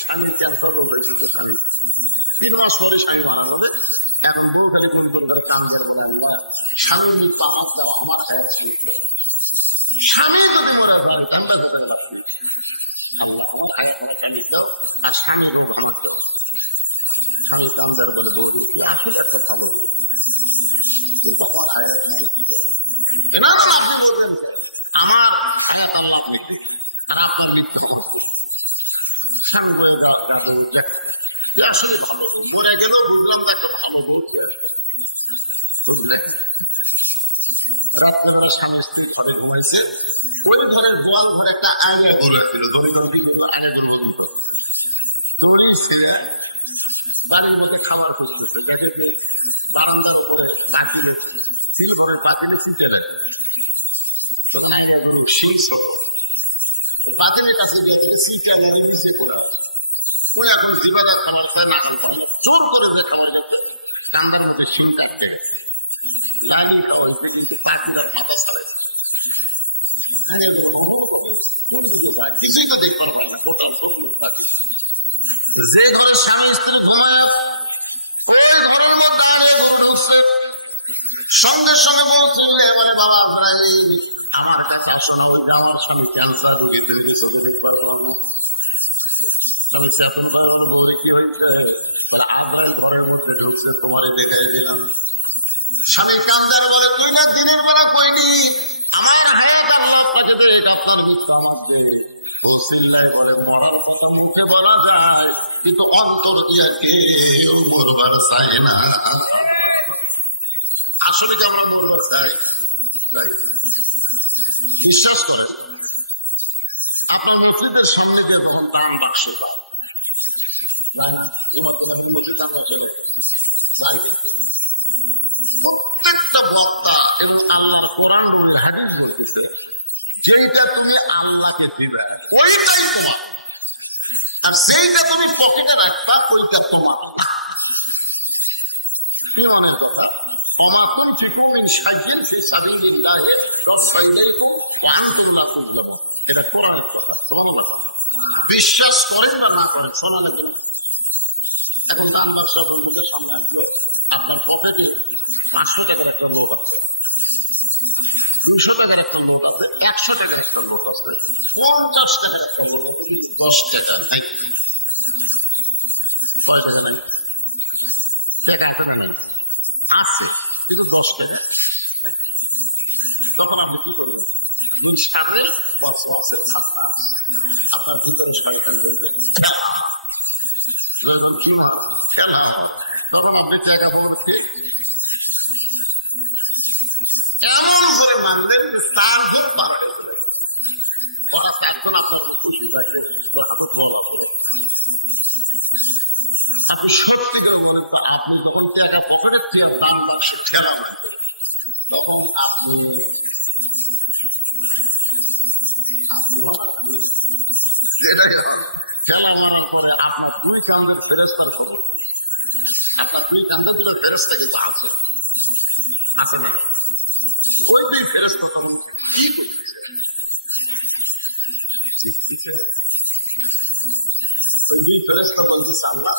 স্বামীর ক্যান্সার রোগ হয়েছিল, স্বামী 3 মাস পরে স্বামী মারা যাবে। এখন লোকালি পরিবর্তন কামড়ে বলে স্বামীর মৃত্যু আমার দেওয়া, আমার হায়াত ছিল। স্বামী যদি করে আমরা করতে পারছি আমার হায়াত স্বামী দাও, আর স্বামীর রোগ আমার দেওয়া। স্বামী কামড়ে বলে বলি আসলে একটা খবর আমার হায়াত নাই, না না আপনি বলবেন আমার হায়াত আল্লাহ আপনি আর আপনার মৃত্যু আমার। স্বামী বলে আসলে ভালো মরে গেলেও বুঝলাম না একটা ভালো বলতে রাত্রেবেলা স্বামী স্ত্রী ঘরে ঘুমাইছে। ওই ঘরের গোয়াল ঘরে একটা আয়না গরু ছিল, আয়না গরু বলতো তো ওই ছেলে বাড়ির মধ্যে খাবার খুঁজতেছে, দেখে বারান্দার উপরে পাতিলে চিল ঘরের পাতিলে চিনতে রাখে। তখন আয়না গরু সিং ছোট পাতিলের কাছে গিয়ে থেকে সিটটা নেমে নিচে পড়ে আছে। ওই এখন জিবাদার খাবার খায়, নাগাল পায় জোর করে যে খাবার যেতে কান্দার মধ্যে সিং কাটতে লাইনি খাওয়াইছে, কিন্তু পাখিটার মাথা ছাড়ে কিছুই তো দেখতে পারবে না। যে ঘরে স্বামী স্ত্রী ঘুমায় ওই ঘরের মধ্যে ঢুকছে, সঙ্গে সঙ্গে বলছিলে বলে বাবা আমার কাছে আসো না, আমার স্বামী ক্যান্সার রোগী তৈরি ছবি দেখতে পারবো না। আমি চেতন বলে কি হয়েছে ঘরের মধ্যে ঢুকছে, তোমারে দেখাই দিলাম। স্বামী কান্দার বলে তুই না দিনের বেলা কইনি আমার হায়াত আল্লাহ আপনাকে দেয়, আপনার মিথ্যা আমাকে ও চিল্লাই বলে মরার কথা মুখে বলা যায়, কিন্তু অন্তর দিয়া কেউ মরবার চায় না। আসলে কি আমরা মরবার চাই? বিশ্বাস করে আপনার মসজিদের সামনে দিয়ে যখন দান বাক্স পায় প্রত্যেকটা বক্তা এবং আল্লাহর কোরআন বলে হাদিস বলতেছে যেইটা তুমি আল্লাহকে দিবে ওইটাই তোমার, আর সেইটা তুমি পকেটে রাখবা ওইটা তোমার। কি মনে কথা তোমার কোন চিকুমিন সাইকেল সেই সাবিলিন লাগে দশ সাইকেলকু আনন্দুল্লাহ করতে হবে, এটা কোরআনের কথা। বিশ্বাস করেন বা না করেন শোনালে এখন দান বাক্সা বন্ধুদের সামনে আসলো, আপনার পকেটে 500 টাকার একটা নোট আছে, 200 টাকার একটা নোট আছে, 100 টাকার একটা নোট আছে, 50 টাকার একটা নোট আছে, 10 টাকা নাই। কয় টাকা নাই? আছে কিন্তু 10 টাকা। তখন আপনি কি করবেন? সাথে আপনার ভিতরে শাড়িটা খেলা, তখন আপনি জায়গা পড়তে এমন করে মানলেন তার খুব পার হয়ে যাবে। ওরা এখন আপনার খুশি থাকে, আপনি সত্যি করে বলেন তো আপনি যখন জায়গা পকেটের থেকে দাম বাক্সে ঠেলা মারবেন তখন আপনি খেলা মারার পরে আপনার 2 কান্দের ফেরেস্তার খবর, আপনার 2 কান্দের দুটো ফেরেস্তা কিন্তু আছে আছে না? ওই 2 ফেরেস্তা তখন কি করতেছে? ওই 2 ফেরেস্তা বলতেছে আল্লাহ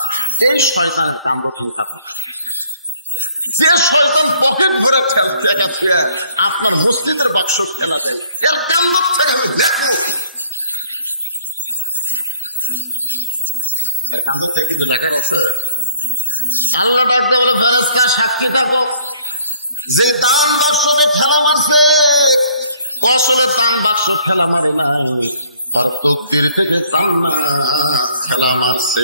এই শয়তানের কাণ্ড তুমি থাকো, যে শয়তান পকেট ভরে জায়গা থেকে আপনার মসজিদের বাক্স ঠেলা দেয় এর কাণ্ড থেকে আমি দেখবো। কাণ্ড থেকে কিন্তু দেখা গেছে আল্লাহ ডাকতে বলে ফেরেশতা সাক্ষী দেখো যে দান বাক্সে ঠেলা মারছে আসলে দান বাক্স ঠেলা মারে না, খেলা মারছে।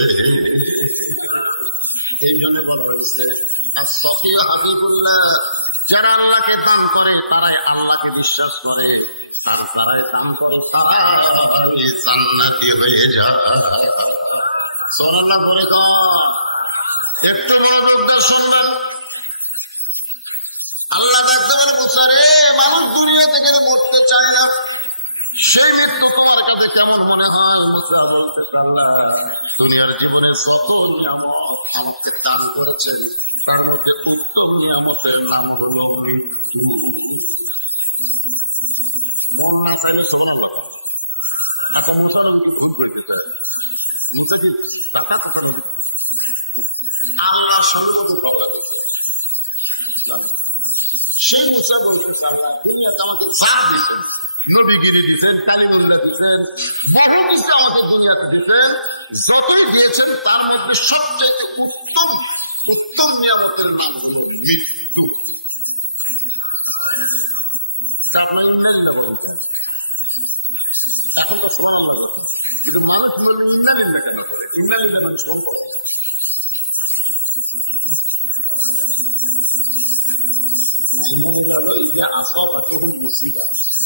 এই জন্য বলা হয়েছে সফিয়া হাবিবুল্লাহ যারা আল্লাহকে দান করে তারাই আল্লাহকে বিশ্বাস করে, আর তারাই দান করে তারা জান্নাতি হয়ে যায়। সোনাল্লাহ বলে একটু বড় লোকটা শুনবেন আল্লাহ ডাকতে পারে বুঝারে মানুষ দুনিয়া থেকে মরতে চায় না, সেই মৃত্যু তোমার কাছে কেমন মনে হয়? দুনিয়ার জীবনে শত নিয়ামত আমাকে দান করেছে, তার মধ্যে উত্তম নিয়ামতের নাম হল মৃত্যু। মন না চাইলে সবার আমার এত অনুসারণ কি ভুল করতে চায় মুসা কি টাকা করে আল্লাহর সঙ্গে মধ্যে কথা সেই মুসা বলতে আল্লাহ দুনিয়াতে আমাকে যা দিচ্ছেন নবীগিরি দিচ্ছেন কারিগরিরা দিচ্ছেন বহু কিছু আমাদের দুনিয়াতে দিচ্ছেন যতই দিয়েছেন তার মধ্যে সবচেয়ে উত্তম উত্তম নিয়ামতের নাম হল মৃত্যু। এখন তো শোনা যাবে কিন্তু মানুষ বলবে ইন্দারিন্দা কেন করে ইন্দারিন্দা মানে সম্ভব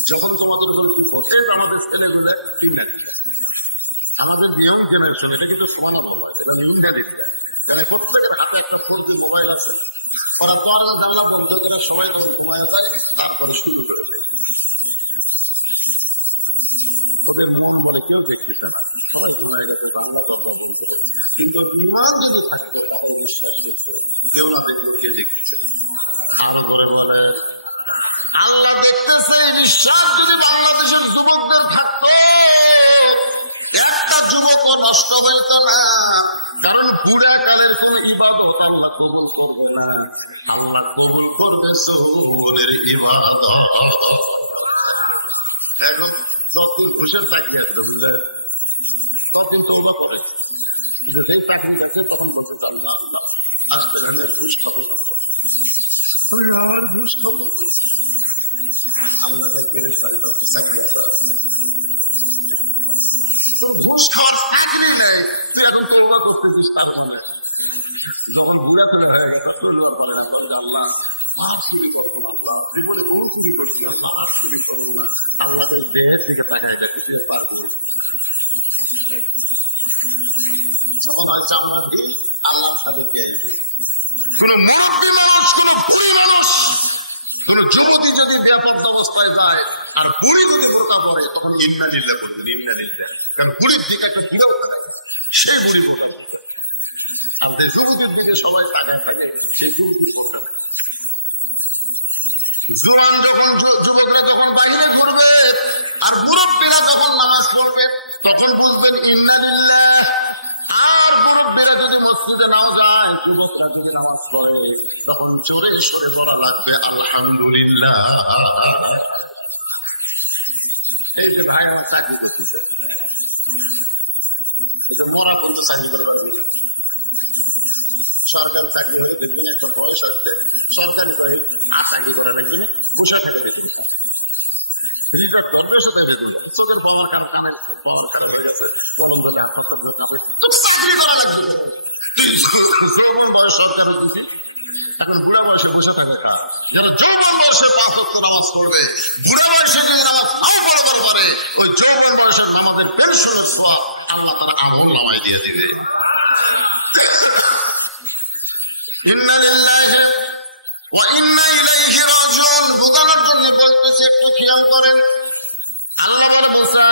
যখন তোমাদের ঘটে আমাদের ছেলেগুলো আমাদের নিয়ম জ্ঞানের জন্য এটা কিন্তু সমান বাবা এটা নিয়ম জ্ঞানের যারা প্রত্যেকের হাতে একটা ফোরজি মোবাইল আছে ওরা পর্দা জানলা বন্ধ করে সবাই যখন ঘুমায় যায় তারপরে শুরু করে দেয় তোদের মন মনে কেউ দেখতেছে না সবাই ঘুমায় গেছে বাংলা কর্ম বন্ধ করছে কিন্তু বিমান যদি থাকতো তাহলে বিশ্বাস করছে কেউ না দেখলো কে দেখতেছে আল্লাহ করে বলে আল্লাহ দেখতেছে বিশ্বাস যদি বাংলাদেশের যুবকদের থাকতো একটা যুবকও নষ্ট হইত না কারণ বুড়া কালের কোন ইবাদত আল্লাহ কবুল করবে না আল্লাহ কবুল করবে যৌবনের ইবাদত। এখন যতদিন বসে থাকি ততদিন তোমরা করে কিন্তু যে চাকরি আছে তখন বলতে আল্লাহ আল্লাহ আসতে গেলে ঘুষ খাবো আমার ঘুষ খাবো ঘুষ খাওয়ার চাকরি নেই তুই এখন তো ওরা করতেছিস তার মনে যখন ঘুরে আল্লাহ মাছ চুরি করবো না আল্লাহ বিপদে বহু চুরি করছি আল্লাহ আর চুরি করবো না আল্লাহকে দেহে থেকে তাকায় দেখতে পারবো যখন হয়েছে আমরা কি আল্লাহ সাথে কোন মানুষ কোন মানুষ কোন যুবতী যদি বেপর্দা অবস্থায় যায় আর বুড়ি যদি বোরকা পড়ে তখন ইন্না নিল্লা করবেন ইন্না নিল্লা কারণ বুড়ির দিকে একটা বিরোধ থাকে সেই বুড়ি বোরকা পড়বে আর যে যুবতীর দিকে সবাই তাকায় থাকে সেই যুবতী বোরকা থাকে জোয়ান যখন যুবকরা যখন বাইরে করবে আর মুরব্বীরা যখন নামাজ পড়বে তখন বলবেন ইন্না নিল্লা আর মুরব্বীরা যদি মসজিদে নাও যায় যুবকরা যদি নামাজ পড়ে তখন জোরে সরে পড়া লাগবে আলহামদুলিল্লাহ। এই যে ভাইরা চাকরি করতেছে মরা পর্যন্ত চাকরি করবার সরকারি চাকরি হলে দেখবেন একটা বয়স আসতে সরকারি আর চাকরি করে নাকি পোশা থেকে বেতন রিজার্ভ করবে সাথে বেতন চোখের পাওয়ার কারখানায় পাওয়ার খারাপ হয়ে গেছে চাকরি করা লাগবে বয়স সরকার হচ্ছে এখন বুড়া বয়সে বসে থাকবে যারা যৌবন বয়সে 5 ওয়াক্ত নামাজ পড়বে বুড়া বয়সে যদি নামাজ নাও বরাবর করে ওই যৌবন বয়সের নামাজের পেনশনের সওয়াব আল্লাহ তাআলা আমল নামায় দিয়ে দিবে। ইন্না লিল্লাহি ওয়া ইন্না ইলাইহি রাজিউন বুঝানোর জন্য বলতেছি একটু খেয়াল করেন আল্লাহ বলেছে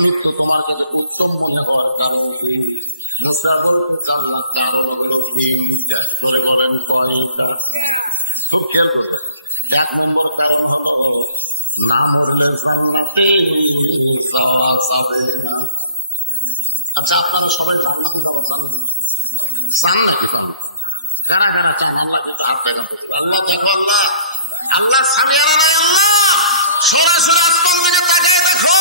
মৃত্যু তোমার কাছে উত্তম মনে হওয়ার কারণ কি মুসা বলতে আল্লাহ কারণ হলো তিনটা ধরে বলেন কয়টা খুব খেয়াল করবেন। 1 নম্বর কারণ হলো না হলে জান্নাতে যাওয়া যাবে না। আচ্ছা আপনারা সবাই জান্নাতে যাওয়া জানেন চান নাকি কারা কারা চান আল্লাহ কিন্তু হাত পায় না আল্লাহ দেখো আল্লাহ আল্লাহ সামিয়ানা নাই আল্লাহ সরাসরি আসমান থেকে তাকিয়ে দেখো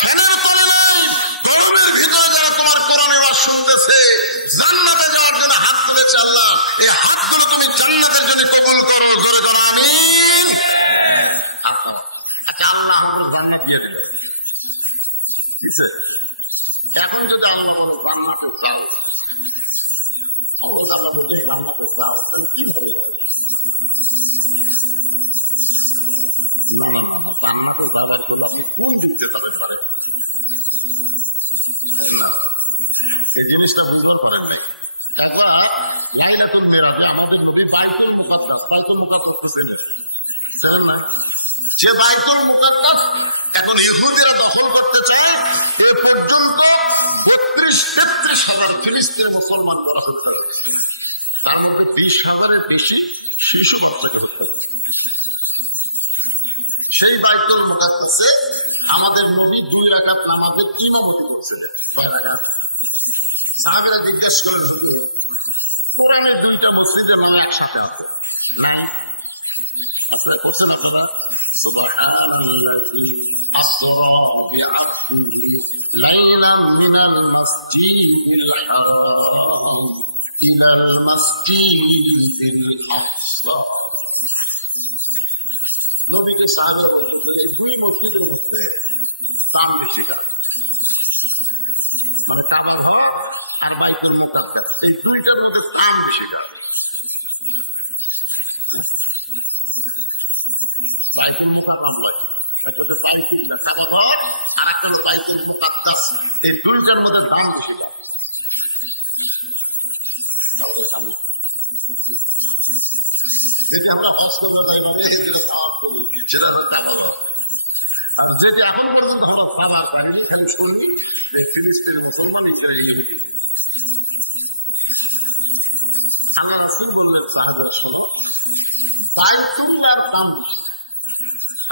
ফেনার পরে নাই গরমের ভিতরে যারা তোমার কোরআনের ওয়াজ শুনতেছে জান্নাতে যাওয়ার জন্য হাত তুলেছে আল্লাহ এই হাতগুলো তুমি জান্নাতের জন্য কবুল করো জোরে করো আমিন। আচ্ছা আল্লাহ আমাকে জান্নাত দিয়ে দেবে এখন যদি আল্লাহ জান্নাতে চাও আল্লাহ বলছে জান্নাতে চাও কি হবে জান্নাতে যাওয়ার জন্য কোন দিকতে যাবে পারে না এই জিনিসটা বুঝতে পারেন নাই। তারপর লাইলাতুল মিরাজ আমাদের নবী বাইতুল মুকাদ্দাস ছিলেন না যে বাইতুল মুকাদ্দাস এখন ইহুদিরা দখল করতে চায় এ পর্যন্ত 32-33 ফিলিস্তিনের মুসলমান করা হত্যা করেছে তার মধ্যে 20,000-এর বেশি শিশু বাচ্চাকে হত্যা করেছে সেই বাইতুল মুকাদ্দাসে আমাদের নবী 2 রাকাত নামাজে ইমামতি করছিলেন। 6 রাকাত। সাহাবীরা জিজ্ঞেস করলেন, হুজুর কোরআনে 2টা মসজিদের নাম একসাথে আছে নাই? আপনারা করছেন আপনারা? সুবহানাল্লাযী আসরা বিআবদিহি লাইলাম মিনাল মাসজিদিল হারাম ইলাল মাসজিদিল আকসা। নবীকে সাহায্য করতে 2 মসজিদের মধ্যে দাম বেশি কাজ, মানে কাবার ঘর আর বাইতুল মুকাদ্দাস, এই 2টার মধ্যে দাম বেশি কাজ। বাইতুল মুকাররম নয়, একটা হচ্ছে বাইতুল কাবা ঘর আর একটা হলো বাইতুল মুকাদ্দাস, এই 2টার মধ্যে দাম বেশি কাজ। যদি আমরা হজ করতে যাই মানে সেটা তাওয়াফ করি, সেটা কাবা ঘর। যেটি এখন পর্যন্ত আমরা খাবার পাইনি, খালি শুনি ফিলিস্তিনের মুসলমান ইসরায়েল গেল। আল্লাহ রাসূল বললেন সাহাবাদের শোনো, বাইতুল্লাহর দাম বেশি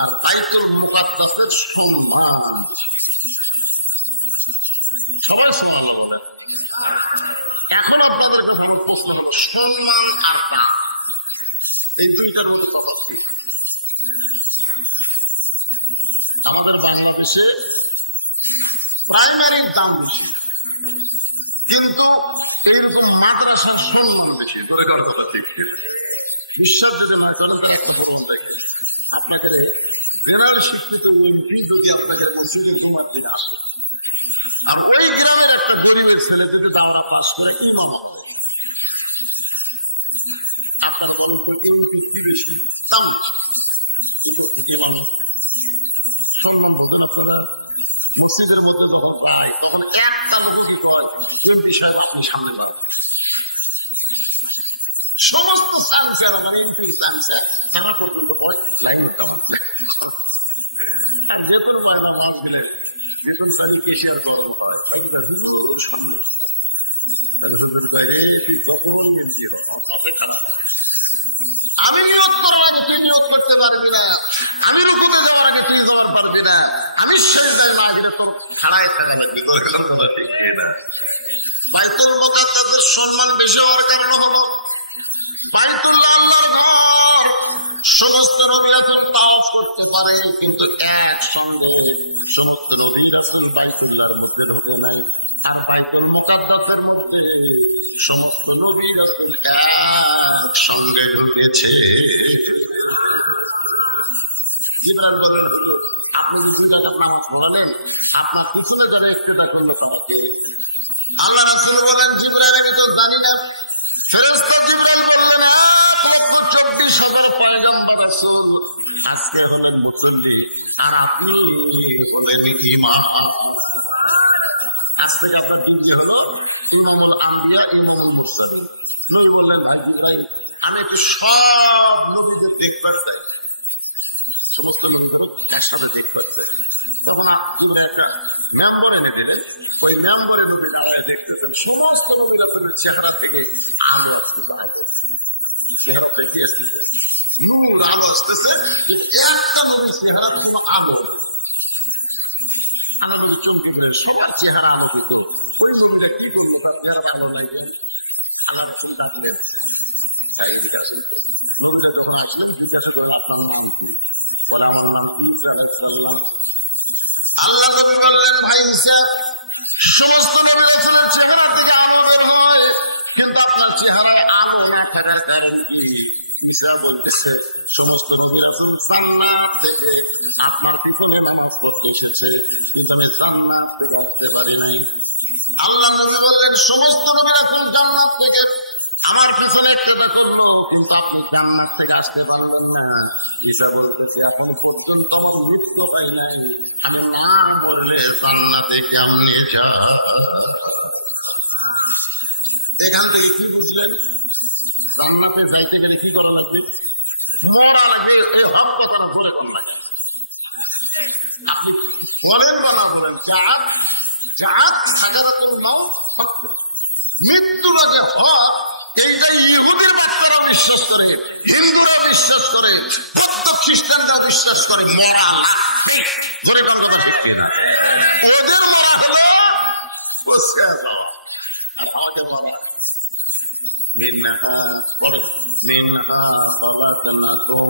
আর বাইতুল মুকাদ্দাসের সম্মান বেশি। সবাই সুবহানাল্লাহ বলেন। এখন আপনাদের কাছে আমার প্রশ্ন হলো, সম্মান আর দাম এই 2টার মধ্যে তফাৎ কি? আমাদের বাংলাদেশে প্রাইমারির দাম বেশি, কিন্তু এইরকম মাদ্রাসার সম্মান বেশি। দরকার কথা ঠিক বিশ্বাস যদি না করেন একটা বলুন, দেখেন আপনাকে বিরাট শিক্ষিত যদি আপনাকে মসজিদে জুমার দিনে আসে, আর ওই গ্রামের একটা গরিবের ছেলে যদি আমরা পাস করে কি মামা আপনার বরং ব্যক্তি বেশি দাম বেশি, কিন্তু মানুষ সম্মান বলতেন আপনারা মসজিদের মধ্যে যখন পায় তখন একটা রুগী হয়, এই বিষয়ে আপনি সামনে পাবেন। সমস্ত সায়েন্সের আমার ইনফিল সায়েন্সের তারা পর্যন্ত হয় লাইন আর বেতন পায় না, মাছ দিলে বেতন সারি কেশিয়ার কর্ম হয়। আমি নিয়োগ করার আগে তুই নিয়োগ করতে পারবি না, আমি রুকুতে যাওয়ার আগে তুই যাওয়ার পারবি না, আমি সেজদায় না গেলে তো খাড়ায় থাকা লাগবে। দরকার কথা ঠিক না? বাইতুল মুকাদ্দাসের সম্মান বেশি হওয়ার কারণ হলো বাইতুল্লাহ আল্লাহর ঘর, সমস্ত নবী রাসূল তাওয়াফ করতে পারে, কিন্তু একসঙ্গে সমস্ত নবী রাসূল বাইতুল্লাহর মধ্যে ঢোকে নাই। আর বাইতুল মুকাদ্দাসের মধ্যে সমস্ত নবী রাসূল একসঙ্গে ঢুকেছে। জিবরাইল বলেন, আপনি যদি জায়গায় নামাজ পড়ালেন, আপনার পিছনে যারা ইক্তেদা করলো তাকে। আল্লাহ রাসূল বলেন, জিবরাইল আমি তো জানি না। ফেরেশতা জিবরাইল বললেন, 1,24,000 পয়গম্বর রাসূল আজকে হলেন মুসল্লি আর আপনি হলেন ইমাম। আজ থেকে আপনার ডিউটি হলো ইমামুল আম্বিয়া ইমামুল মুরসালিন। নবী বললেন, ভাই জিবরাইল আমি একটু সব নবীদের দেখবার চাই, সমস্ত নবীদের একসাথে দেখবার চাই। তখন আপনি একটা মেম্বর এনে দিলেন, ওই মেম্বরে নবী দাঁড়ায় দেখতেছেন সমস্ত নবীরা চেহারা থেকে আলো আসতেছে, চেহারা থেকে আসতেছে নূর, আলো আসতেছে, একটা নবীর চেহারা কোনো আলো আমাদের চোখে সবার চেহারা আলোকিত। ওই নবীরা কি করবো, তার চেহারা আলো লাগে। আল্লাহ রাসূল ডাকলেন, নবীরা যখন আসলেন জিজ্ঞাসা করলেন, আপনার নাম কি? বলে, আমার নাম কি? আল্লাহ নবী বললেন, ভাই ঈসা, সমস্ত নবী রাসূলের চেহারা থেকে আলো বের হয়, কিন্তু আপনার চেহারায় আলো না থাকার কারণ কি? ঈসা বলতেছে, সমস্ত নবী রাসূল জান্নাত থেকে আপনার পিছনে নামাজ পড়তে এসেছে, কিন্তু আমি জান্নাত থেকে আসতে পারি নাই। আল্লাহ নবী বললেন, সমস্ত নবী রাসূল জান্নাত থেকে আমার পিছনে ইক্তেদা করলো, কিন্তু আপনি জান্নাত থেকে আসতে পারবেন না। ঈসা বলতেছে, এখন পর্যন্ত আমার মৃত্যু পাই নাই, আমি না বললে জান্নাতে কেমনে যা। এখান থেকে কি বুঝলেন? জান্নাতে যাইতে গেলে কি করা লাগবে? মরার আগে এই হক কথাটা বলে কোন লাগে, আপনি বলেন বা না বলেন, জাত সাকারাতুল মাউত হক, মৃত্যুর আগে হক। এইটাই ইহুদির বাচ্চারা বিশ্বাস করে, হিন্দুরা বিশ্বাস করে, বৌদ্ধ খ্রিস্টানরা বিশ্বাস করে। করে মরা লাগবে। ধরে বন্ধ করা ওদের মরা হলো বসে আর আমাকে মরা منها خلقناكم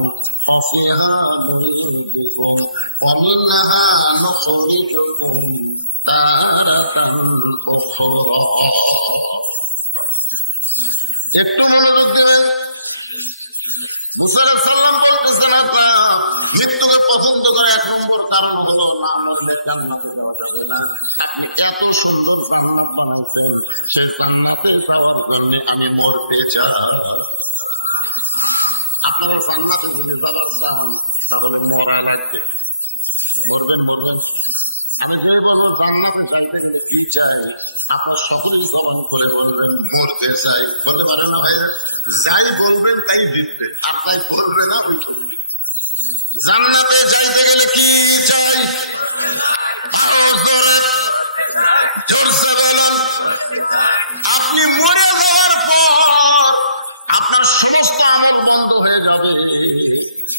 وفيها نعيدكم ومنها نخرجكم تارة أخرى একটু মনোযোগ দিবেন। মুসা আলাইহিস সালাম বলতেছেন আল্লাহ মৃত্যুকে পছন্দ করে এক নম্বর কারণ হলো না মরলে জান্নাতে যাওয়া যাবে না। আপনি এত সুন্দর জান্নাত বানাইছেন, সে জান্নাতে যাওয়ার জন্য আমি মরতে চাই। আপনারা জান্নাতে যদি যাওয়ার চান তাহলে মরা লাগবে। মরবেন মরবেন। আমি যে বলবো জান্নাতে চাইতে কি চাই, আপনার সকলেই সবাই করে বলবেন মরতে চাই। বলতে পারেন না ভাইরা? যাই বলবেন তাই দিতে, আর তাই করবে না উঠবে। জান্নাতে চাইতে গেলে কি চাই? জোরসে বলেন। আপনি মরে যাওয়ার পর আপনার সমস্ত আমল বন্ধ হয়ে যাবে,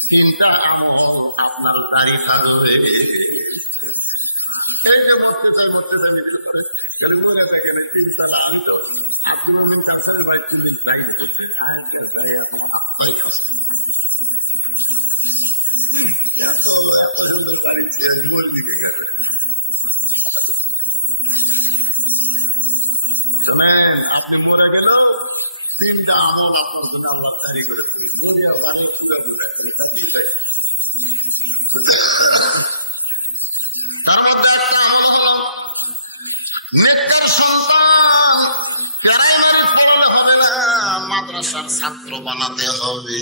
তিনটা আমল আপনার দাঁড়িয়ে থাকবে। এই যে মরতে চাই বিক্রি করে গেলে মরে থাকে না চিন্তা না। আমি তো আপনি চাচ্ছেন ভাই তুমি দায়িত্ব করতে এখন আপনাই খাচ্ছেন এত এত হেলতে পারিছি বই দিকে গেছে। আপনি মরে গেলেও তিনটা আমল আপনার জন্য আল্লাহ তৈরি করে মরিয়া বানিয়ে তুলে বুঝে তাই। তার মধ্যে একটা আমল হলো নেককার সন্তান প্রাইমারি পড়ালে হবে না, মাদ্রাসার ছাত্র বানাতে হবে।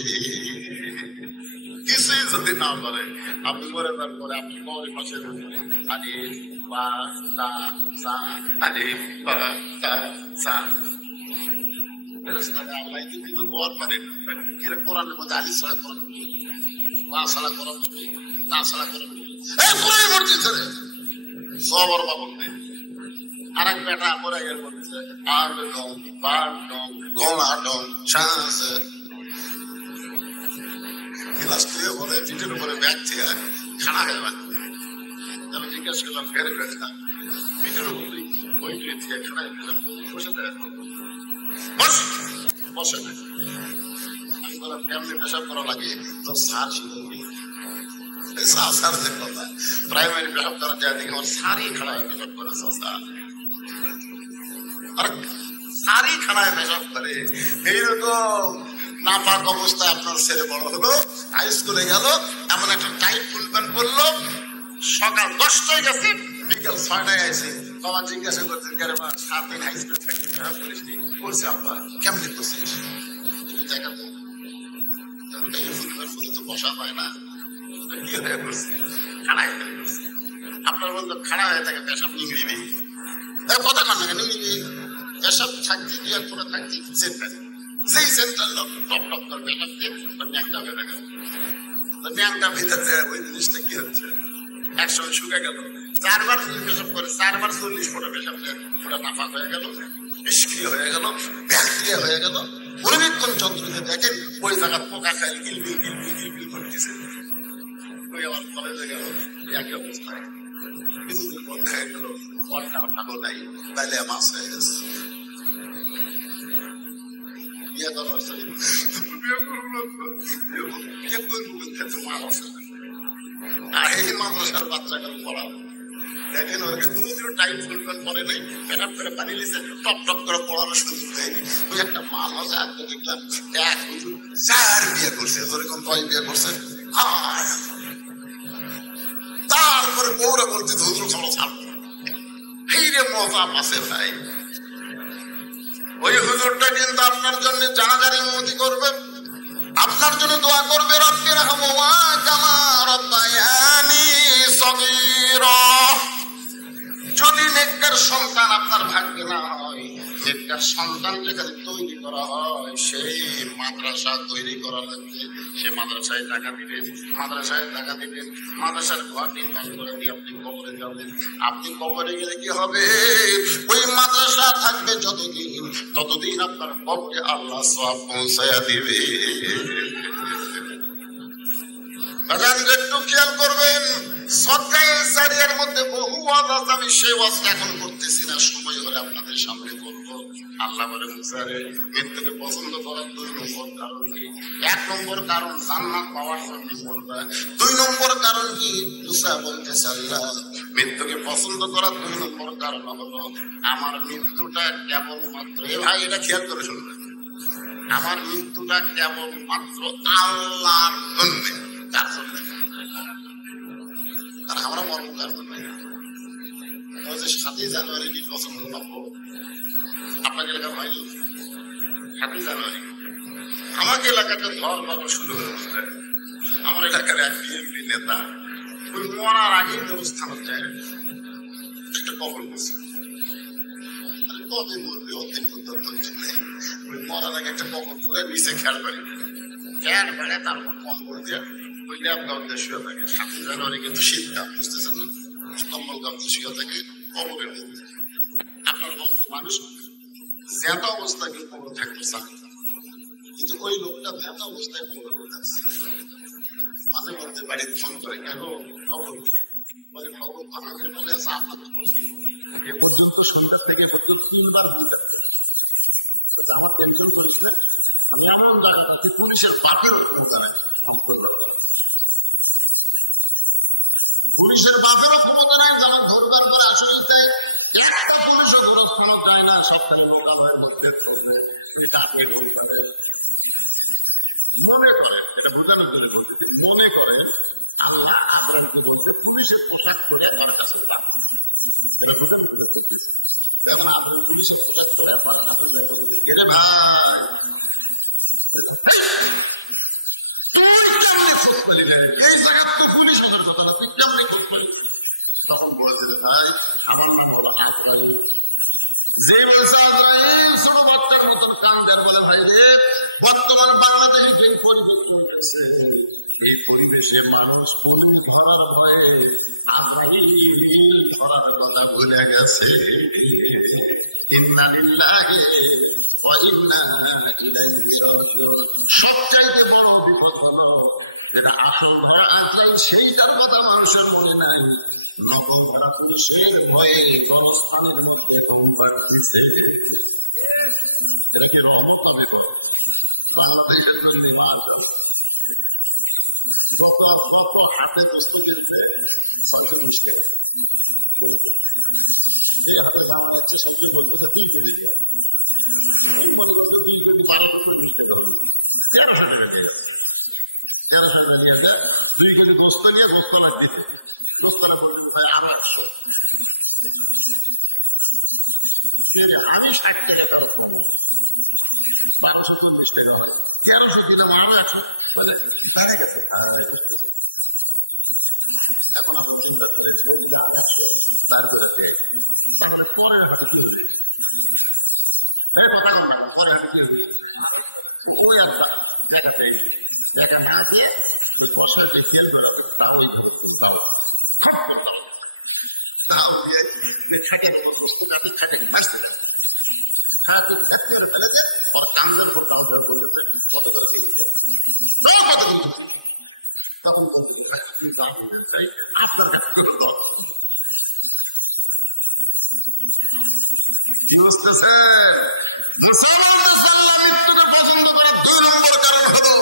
কিছুই যদি না পারে আপনি মরে যাওয়ার পরে আপনি কবরে পাশে আলিফ বা তা সা আলিফ বা তা সা আল্লাহ কিন্তু বর পারে এরা কোরআনের মধ্যে আলিফ ছাড়া কোরআন বা ছাড়া কোরআন তা ছাড়া কোরআন কোরআন মরতেছে সব ওর বাবু আর এক বেটা মরে গেল বলতেছে আর ডং বার ডং গলা ডং চান্স ক্লাস দিয়ে বলে পিঠের উপরে ব্যাগ থেকে খানা হয়ে যাবে। আমি জিজ্ঞাসা করলাম ফেরে ফেরতা পিঠের উপরে ওই থেকে খানা বসে বসে না। আমি বললাম কেমনি পেশাব করা লাগে তোর সার শিখবি কথা প্রাইমারি পেশাব করা যায় দেখে আমার সারি খাড়ায় পেশাব করে আর সারি খাড়ায় পেশাব করে। এইরকম নাপাক অবস্থায় আপনার ছেলে বড় হলো, হাই স্কুলে গেল, এমন একটা টাইট ফুল প্যান্ট পরলো, সকাল 10টায় গেছে বিকাল 6টায় আইসে। বাবা জিজ্ঞাসা করছেন কেন মা 7 দিন হাই স্কুল থাকতে করছে আপনার কেমনি করছিস জায়গা তো বসা হয় না কি হয়ে করছে খাড়া হয়ে করছে। আপনার বলতো খাড়া হয়ে থাকে পেশাব নিংড়িবে কথা কান নিংড়িবে পেশাব থাকতে কি আর করে থাকতে সেন্টার সেই সেন্টার লোক টপ টপ করে পেশাব দিয়ে ন্যাংটা বেড়ে গেল। ন্যাংটা ভিতরে ওই জিনিসটা কি হচ্ছে একসঙ্গে শুকে গেল। 4 বার পেশাব করে 4 বার 40 ফুটা পেশাব পুরো নাফাক হয়ে গেল, নিষ্ক্রিয় হয়ে গেল, ব্যাকটেরিয়া হয়ে গেল। পরিবীক্ষণ যন্ত্রকে দেখেন ওই জায়গার পোকা খাইলে গিলবিল গিলবিল গিলবিল করতেছে। ওই আমার কলেজে গেল একই অবস্থায় কিছুদিন পর দেখা গেল ওয়ার্কার ভালো নাই, তাইলে মাছ হয়ে গেছে। মাদ্রাসার বাচ্চাকে পড়াবো দেখেন ওকে কোনোদিনও টাইম ফুলফিল করে নাই, পেটাপ করে পানি নিচে টপ টপ করে পড়ানো সুযোগ দেয়নি। ওই একটা মাল আছে আজকে দেখলাম 4 বিয়ে করছে, যেরকম 6 বিয়ে করছে। তারপরে বউরা বলছে হুজুর চলো ছাড়বো। এই রে মজা পাশে ভাই। ওই হুজুরটা কিন্তু আপনার জন্য জানাজার ইমামতি করবে, আপনার জন্য দোয়া করবে রব্বির হামহুমা কামা রাব্বায়ানি সগীরা। যদি নেককার সন্তান আপনার ভাগ্যে না হয়, নেককার সন্তান যেখানে তৈরি করা হয় সেই মাদ্রাসা তৈরি করা লাগবে। সে মাদ্রাসায় টাকা দিবেন, মাদ্রাসায় টাকা দিবেন, মাদ্রাসার ঘর নির্মাণ করে দিয়ে আপনি কবরে যাবেন। আপনি কবরে গেলে কি হবে? ওই মাদ্রাসা থাকবে যতদিন, ততদিন আপনার কবরে আল্লাহ সওয়াব পৌঁছায়া দিবে। একটু খেয়াল করবেন, সদকায়ে জারিয়ার মধ্যে বহু ওয়াজ আছে, আমি সেই ওয়াজটা এখন করতেছি না, সময় হলে আপনাদের সামনে করবো। আল্লাহ বলে মুসারে মৃত্যুকে পছন্দ করার 2 নম্বর কারণ কি? 1 নম্বর কারণ জান্নাত পাওয়ার জন্য বলবা। 2 নম্বর কারণ কি? মুসা বলতেছে আল্লাহ মৃত্যুকে পছন্দ করার 2 নম্বর কারণ হলো আমার মৃত্যুটা কেবলমাত্র, এ ভাই এটা খেয়াল করে শুনবেন, আমার মৃত্যুটা কেবলমাত্র আল্লাহর জন্য, তার জন্য, আর আমরা মরবো কার জন্য? 7ই জানুয়ারি নির্বাচন হলো আপনাকে এলাকা ভাই, 7ই জানুয়ারি আমাকে এলাকাতে ধর বাবা শুরু হয়ে গেছে। আমার এলাকার এক বিএনপি নেতা ওই মরার আগেই ব্যবস্থা হচ্ছে একটা কবর করছে, কবে মরবে অতীন ওই মরার আগে একটা কবর করে নিচে খেয়াল বাড়ি খেয়াল বেড়ে তারপর কম্বল দিয়ে ওই ল্যাপগাউতে শুয়ে থাকে। 7ই জানুয়ারি কিন্তু শীতকাল, বুঝতেছেন না, কম্বল গাউতে শুয়ে থাকে কবরের মধ্যে। আপনার মানুষ জ্যাতা অবস্থায় কেউ কবর থাকতে চান, কিন্তু ওই লোকটা জ্যাতা অবস্থায় কবর করে আছে। মাঝে মধ্যে বাড়িতে ফোন করে, কেন খবর বলে খবর আমাদের বলে আছে আপনাদের মুসলিম এ পর্যন্ত সন্ধ্যা থেকে পর্যন্ত 3 বার আমার টেনশন চলছে। আমি এমন দাঁড়াচ্ছি পুলিশের বাপের ক্ষমতা নাই, পুলিশের বাপেরও ক্ষমতা নাই, যেমন ধরবার পরে আসলে চাই একটা পুলিশও ক্ষমতা যায় না, সপ্তাহে মোকাবেলার মধ্যে চলবে ওই ডাকে বলতে মনে করে, এটা বোঝানোর জন্য বলতেছি, মনে করে আল্লাহ আমাকে বলছে পুলিশের পোশাক করে আমার কাছে পান, এটা বোঝানোর জন্য করতেছি। এখন আপনি পুলিশের পোশাক করে আমার কাছে ঘেরে ভাই এই জায়গা তো পুলিশের কথা, তুই কেমনি খোঁজ করি? তখন বলেছে ভাই আমার নাম হলো আজরাইল। যে বলছে আজরাইল ছোট বাচ্চার মতন কান দেন, বলে ভাই রে বর্তমান বাংলাদেশে যে পরিবেশ হয়েছে এই পরিবেশে মানুষ পুলিশ ধরার ভয়ে আজরাইল ধরার কথা ভুলে গেছে। ইন্না লিল্লাহি ওয়া ইন্না ইলাইহি রাজিউন। সবচাইতে বড় বিপদ হলো যেটা আসল ধরা আজরাইল সেইটার কথা মানুষের মনে নাই, নকল ধরা পুলিশের ভয়ে গণস্থানের মধ্যে কম বাড়তেছে। এটা কি রহমত নামে বাংলাদেশের জন্য মাঠ কত হাতে বস্তু কিনছে 620 টাকা, এই হাতে জামা যাচ্ছে সবজি বলতেছে 3 কেজি দিয়ে, মনে করছে 3 কেজি 1220 টাকা হবে, 1300 টাকা দিয়ে 1300 টাকা দিয়ে 2 কেজি গোস্ত দিয়ে গোস্তলা দিতে, গোস্তলা বলতে প্রায় আরো 100। আমি 60 টাকা তারা কম 1240 টাকা হয়, 1300 দিলাম আরো 100, মানে বেড়ে গেছে। এখন আপনি চিন্তা করে 100 তারপরে পরে হাতে তুলবে, পরে হাতে তুলবে ওই একটা দেখা পেয়ে দেখা না দিয়ে বসাতে খেয়াল করে তাও তাও দিয়ে খাটের বস্তু কাটে খাটে বাঁচতে যাবে, খাটে খাটতে করে ফেলে যায় ওর কান্দের উপর কাউন্টার করতে কতটা তখন বলতে আপনি তা বলতে চাই আপনার কি বুঝতেছে? মুসলমানদের পছন্দ করার 2 নম্বর কারণ হলো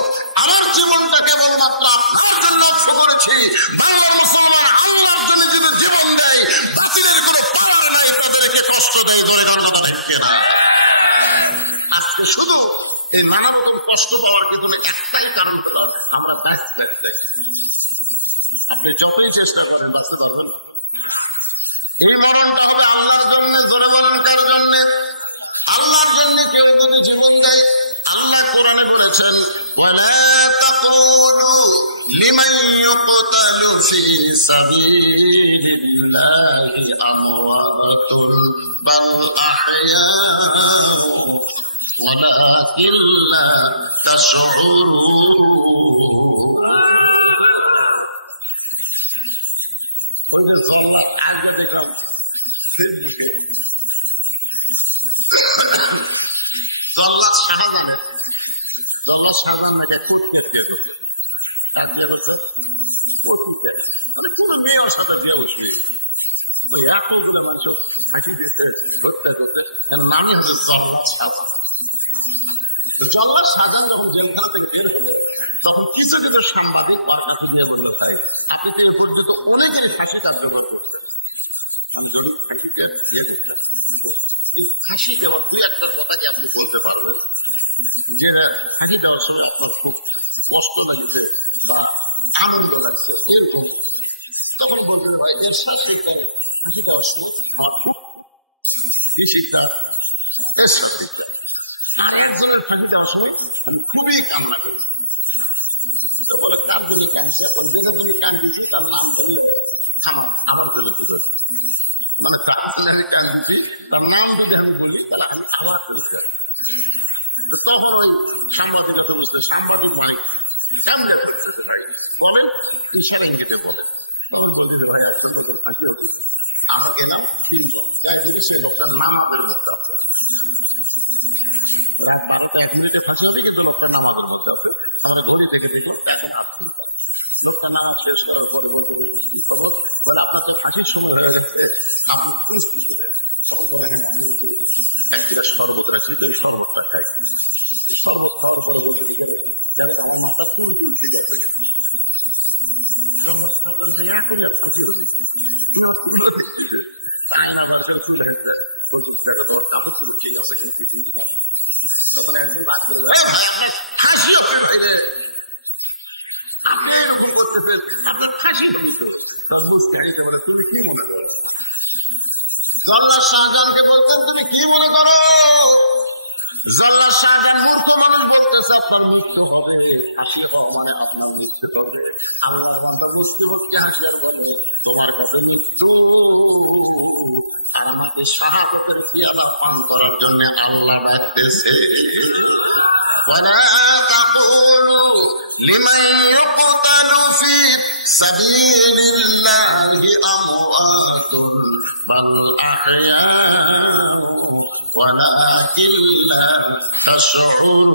আমার জীবনটা কেবলমাত্র আপনার জন্য অংশ করেছি। বাংলা মুসলমান আল্লাহর জন্য যদি জীবন দেয় বাতিলের কোনো পাল্লা নাই, তাদেরকে কষ্ট দেয়, ধরে কথা দেখছে না। আজকে শুধু এই নানা রকম কষ্ট পাওয়ার কিন্তু একটাই কারণ হলো আমরা ব্যস্ত। আপনি যতই চেষ্টা করেন বাঁচতে পারবেন, এই মরণটা হবে আল্লাহর জন্য। ধরে বলেন কার জন্য? আল্লাহর জন্য। কেউ যদি জীবন দেয়, আল্লাহ কোরআনে বলেছেন ওয়ালা তাকুলু লিমান ইউকতালু ফি সাবিলিল্লাহি আমওয়াতুন বাল আহয়াউ ওয়ালাকিন লা তাশউরুন। শাহাদান শাহাদান করতে আমি হচ্ছে জল্লাদ শাহজাহান। জল্লাদ শাহজাহান যখন জেলখানা থেকে বের হলো তখন কিছু কিছু সাংবাদিক বার্তা দিয়ে বলতে চাই, আপনি তো এ পর্যন্ত অনেকের ফাঁসি কার্যকর করতেন, ফাঁসি দেওয়ার দুই একটা কথা কি আপনি বলতে পারবেন যে ফাঁসি দেওয়ার সময় আপনার খুব কষ্ট লাগছে বা আনন্দ লাগছে এরকম? তখন বলবেন ভাই এর সেইটা ফাঁসি দেওয়ার সময় আমার খুব শিক্ষা এর সাথে আর একজনের ফাঁসি দেওয়ার সময় আমি খুবই কান্না করছি। বলে কার দিকে কাঁদছে, ওই দিকে তুমি কাঁদিয়েছি, তার নাম বললে আমার জন্য কি করছে, মানে কার দিকে কাঁদিয়েছি তার নাম যদি আমি বলি তাহলে আমি আমার করতে। তখন ওই সাংবাদিকতা বুঝতে সাংবাদিক ভাই কেমন করতে ভাই বলেন সেটাই কেটে বলে। তখন বলি ভাই একটা নতুন ফাঁকি হতো, আমরা গেলাম 300 একদিকে সেই লোকটার নাম আমাদের করতে হবে, 1 মিনিটে ফাঁসি হবে কিন্তু লোকটার নাম আমার করতে হবে। আমরা ধরে দেখে দেখো লোকটার নাম শেষ করার পরে বলতে কি খবর, বলে আপনার তো ফাঁসির সময় হয়ে গেছে, আপনি খুঁজতে করেন সমস্ত দেখেন একটা শরবত রাখি শরবতটা খাই, শরবত খাওয়ার পরে বলতে আমার মাথা পুরো উল্টে গেছে, আয়না বাজার চলে গেছে কাপড় চুল ঠিক আছে কিন্তু তখন একদিন ফাঁসি হবে ভাইরে, আপনি এরকম করতেছেন আপনার ফাঁসি হইত। বুঝতে চাইতে বলে তুমি কি মনে করো? জল্লাদ শাহজাহানকে বলতেন তুমি কি মনে করো? জল্লাদ শাহজাহান মতো মানুষ বলতেছে আপনার মৃত্যু হবে, হাসি মানে আপনার মৃত্যু হবে। আল্লাহ কথা বুঝতে বুঝতে হাসির বলে তোমার কাছে মৃত্যু আর আমাকে শাহাদাতের পিয়ালা পান করার জন্য আল্লাহ ডাকতেছে। ولا تقولوا لمن يقتل في سبيل الله أموات بل أحياء ولكن لا تشعرون।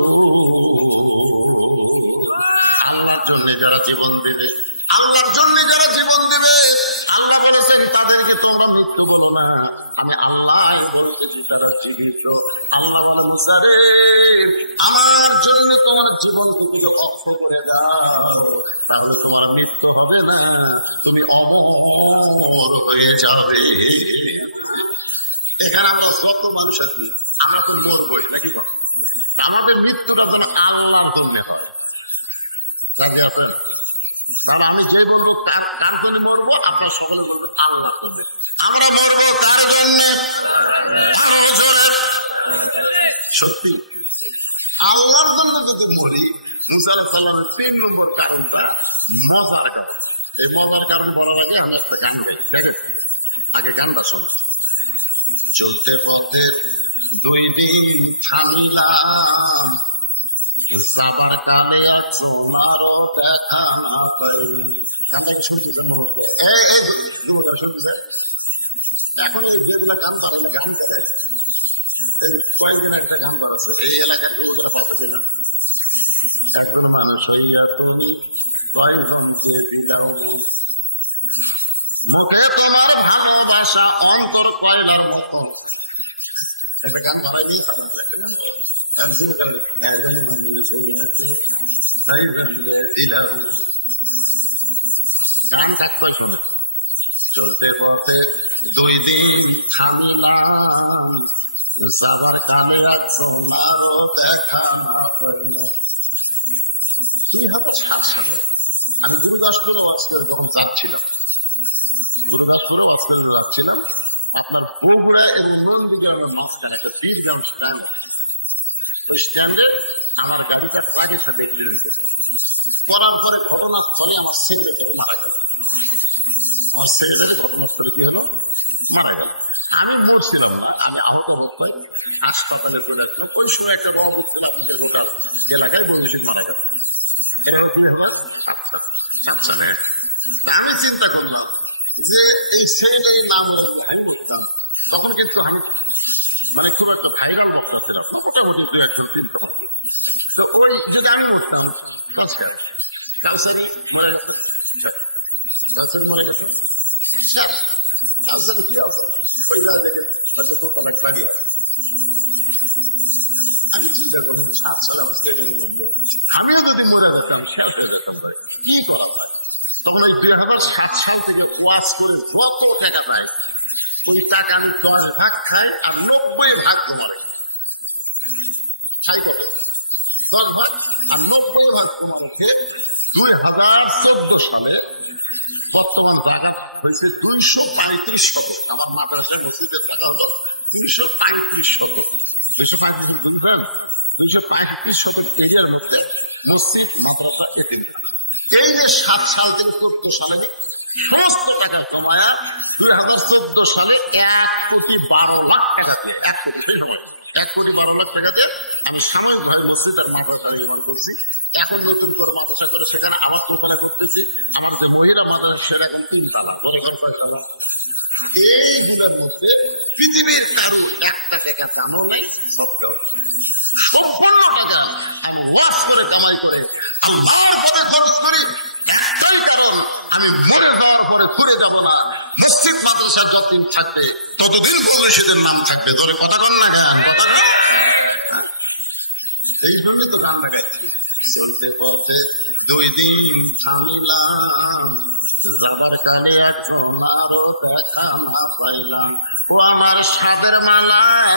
আল্লাহর জন্য যারা জীবন দেবে, আল্লাহর জন্য যারা জীবন দেবে, আল্লাহ বলেছেন তাদেরকে তোমরা মৃত্যু বলো না, আমি আল্লাহ বলতেছি তারা জীবিত। আল্লাহ বলছে আমার জন্য তোমার জীবন দুটিকে অক্ষ করে দাও, তাহলে তোমার মৃত্যু হবে না, তুমি অমর হয়ে যাবে। এখানে আমরা যত মানুষ আছি আমরা তো মরবই নাকি, আমাদের মৃত্যুটা যেন আল্লাহর জন্য হয়। রাজি আছেন? তাহলে আমি যে বলবো কার জন্য মরবো, আপনার সকলে বলবেন আল্লাহর জন্য। আমরা মরবো কার জন্য? সত্যি আল্লাহর জন্য যদি মরি। মুসা আলাইহিস সালামের 3 নম্বর কারণটা মজার কারণ। এই মজার কারণ বলার আগে আমি একটা গান গাই, ঠিক আছে? আগে গানটা শোনো। চলতে পথে 2 দিন থামিলাম, সাবার কাঁদে আছো মারো দেখা না পাই। গানটা শুনতেছে মনে হয় শুনতেছে। এখন এই যেগুলা গান বাড়লে গান দেখায়, কয়েকদিন একটা গান বাড়াচ্ছে এই এলাকার ওরা পাঠাতে না, এখন মানুষ হইয়া তুমি কয়েকজনকে দিলাও, মুখে তোমার ভালোবাসা অন্তর কয়লার মতো। একটা গান বাড়াই দিই, আপনার একটা গান বাড়াই গান থাকতে শোনা। চলতে পথে 2 দিন থামিলাম, সাবার কাঁদে রাখছো মারো দেখা না পাইলে। 2007 সালে আমি গুরুদাসপুর ওয়াজকে যখন যাচ্ছিলাম, আপনার বগুড়া এবং নন্দীগ্রামের মাঝখানে একটা বিগ গ্রাউন্ড স্ট্যান্ড, ওই স্ট্যান্ডে আমার গাড়িটা ট্রাকের সাথে করার পরে ঘটনাস্থলে আমার সেক্রেটারি মারা গেল। আমার সেক্রেটারি ঘটনাস্থলে কি হলো? মারা গেল। আমি বলছিলাম না, আমি আহত অবস্থায় হাসপাতালে চলে আসলাম। ওই সময় একটা বড় গোটা এলাকায় বন্ধুশীল মারা গেল। এরকম হলো 7 সালে। আমি চিন্তা করলাম যে এই সেক্রেটারির নাম ভাই করতাম, তখন কিন্তু আমি মানে খুব একটা ভাইরাল বক্তা ছিলাম, মোটামুটি 2-1 দিন। তো ওই যদি আমি করতাম ক্যান্সারি মরে যেতাম, ক্যান্সার মরে গেতাম, ক্যান্সার কি আছে ওই অনেক বাড়ি আমি চিন্তা করবো 7 সালে অবস্থায় আমিও যদি মরে যেতাম শেষ হয়ে যেতাম, কি করা হয়? তখন ওই 2007 সাল থেকে ওয়াজ করে যত টাকা পায় ওই টাকা আমি 10 ভাগ খাই আর 90 ভাগ তোমারে খাই। কত? 10 ভাগ আর 90 ভাগ তোমাকে। 2014 সালে বর্তমান টাকা হয়েছে 235 শতক। আমার মাদ্রাসা মসজিদের টাকা হলো 235 শতক। 235 শতক এরিয়ার মধ্যে মসজিদ, মাদ্রাসা, এতিমখানা। এই যে 7 সাল থেকে 14 সালে সমস্ত টাকা জমায়া 2014 সালে 1,12,00,000 টাকা দিয়ে 1,12,00,000 টাকা দিয়ে আমি সাময়িকভাবে মসজিদ আর মাদ্রাসা নির্মাণ করছি। এখন নতুন করে মাদ্রাসা করে সেখানে আবার তোমরা করতেছি। আমাদের বইয়েরা মাদ্রাসার এখন 3 তালা, বড় ঘর 5 তালা। এইগুলোর মধ্যে পৃথিবীর কারো একটা টাকা দামও নেই। সম্পূর্ণ টাকা আমি ওয়াশ করে কামাই করে আল্লাহর পথে খরচ করি। একটাই কারণ, আমি মরে যাওয়ার পরে করে যাব না। মসজিদ মাদ্রাসা যতদিন থাকবে ততদিন পরিষদের নাম থাকবে। ধরে কথা কন না গান, কথা এই জন্যই তো গান লাগাইছি। চলতে পথে 2 দিন থামিলাম, যাবার কালে এখন আরো দেখা না পাইলাম। ও আমার সাদের মালায়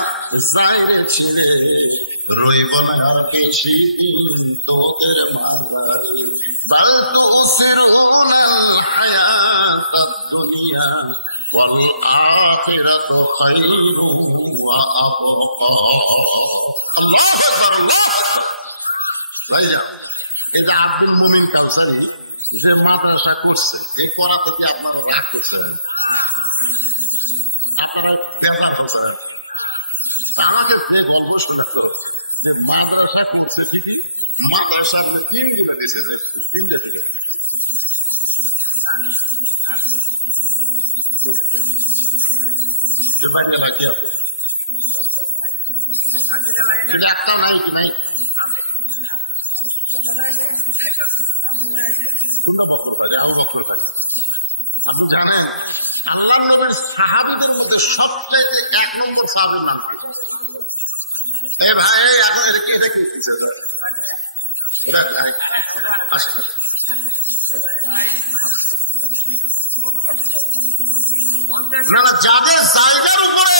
যাইরে ছিঁড়ে রইব না আর বেশি দিন তোদের মাঝারে। বাল তুসিরুনাল হায়াতাদ দুনিয়া ওয়াল আখিরাতু খায়রুন ওয়া আবকা। আল্লাহু আকবার, আল্লাহু আকবার। ভাইয়া, এটা আব্দুল মুমিন কাউসারি যে মাদ্রাসা করছে, এই করা থেকে আপনারা রাগ করছেন, আপনারা ব্যাপার করছেন। আমাদের যে গল্প শোনাতো যে মাদ্রাসা করছে ঠিকই, মাদ্রাসার 3 গুণে দিয়েছে, 3টা দিকে বাইরে বাকি আছে, একটা নাই নাই। আপনি জানেন আল্লাহ নবীর সাহাবীদের মধ্যে সবচেয়ে 1 নম্বর সাহাবীর নাম কি? এ ভাই, এখন এটা কি দিচ্ছে? যাদের জায়গার উপরে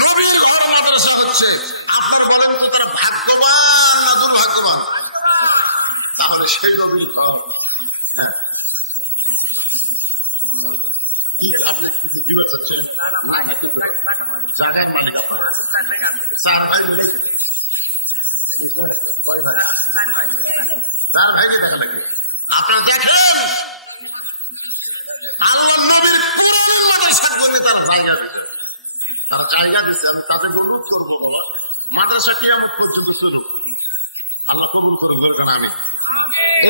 নবীর ঘর মাদ্রাসা হচ্ছে, আপনার বলেন তো তারা ভাগ্যবান না দুর্ভাগ্যবান? তাহলে সেই নবীর ঘর, হ্যাঁ, আপনি কিছু দিতে চাচ্ছেন? জায়গার মালিক আপনার 4 ভাই, 4 ভাইকে দেখা লাগে। আপনারা দেখেন আল্লাহ নবীর পুরো মাদ্রাসা করলে তারা জায়গা দিতে, তারা জায়গা দিচ্ছে। আমি তাদেরকে অনুরোধ করবো, বলো মাদ্রাসা কিয়ামত পর্যন্ত চলুক, আল্লাহ কবুল করে বলবেন আমি।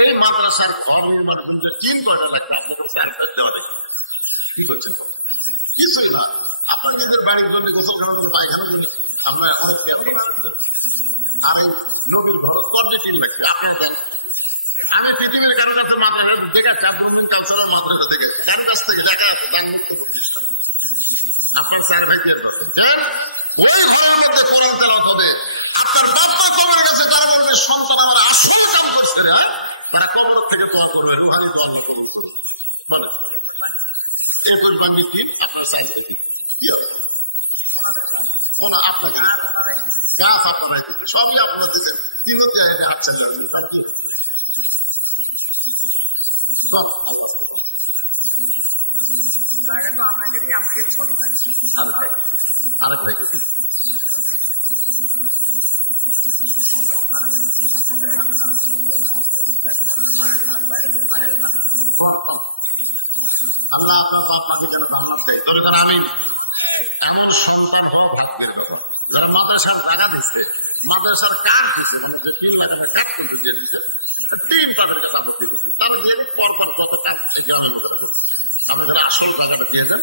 এই মাদ্রাসার ঘর নির্মাণ করলে 3 কয়টা লাগবে? আপনাকে 4 দেওয়া দেখি কি করছেন? কিছুই না। আপনার নিজের বাড়ির জন্য, গোসল খাওয়ার জন্য, পায়খানার জন্য আপনার অনেক। আর এই নবীর ঘর 3 লাগবে। আপনারা দেখেন, আমি পৃথিবীর কারো কাছে মাদ্রাসা দেখে কালচারাল মাদ্রাসা দেখে কারো কাছ থেকে দেখা আছে তার মুক্ত প্রতিষ্ঠান আপনার 4 ভাই দিয়ে ওই ঘরের মধ্যে কোরআন তেলাওয়াত হবে। আপনার বাপ্পা কবরের কাছে তারা বলবে, সন্তান আমার আসল কাম করছে না, তারা কবর থেকে দোয়া করবে, রুহানি দোয়া কবুল করবে। বলে এই পরিমাণের দিন আপনার 4 দিন কি হবে? আপনাকে গাছ আপনারাই দেবে, সবই আপনারা দিচ্ছেন, 3 জায়গায় হাত চালিয়ে যাচ্ছেন, তার কি আল্লাহ আপনার বাপ মাকে যেন জান্নাত দেয়। তবে তারা আমি এমন সন্তান বড় ভাগ্যের ব্যাপার, যারা মাদ্রাসার টাকা দিচ্ছে, মাদ্রাসার কাঠ দিচ্ছে, মানুষের 3 লাখ টাকা কাঠ করতে দিয়ে দিচ্ছে, 3 তাদেরকে দাম দিয়ে দিচ্ছে, তাদের দিয়ে পরপর কত কাঠ এই গ্রামের লোকেরা করছে। আপনাদের আসল টাকাটা দিয়ে দেন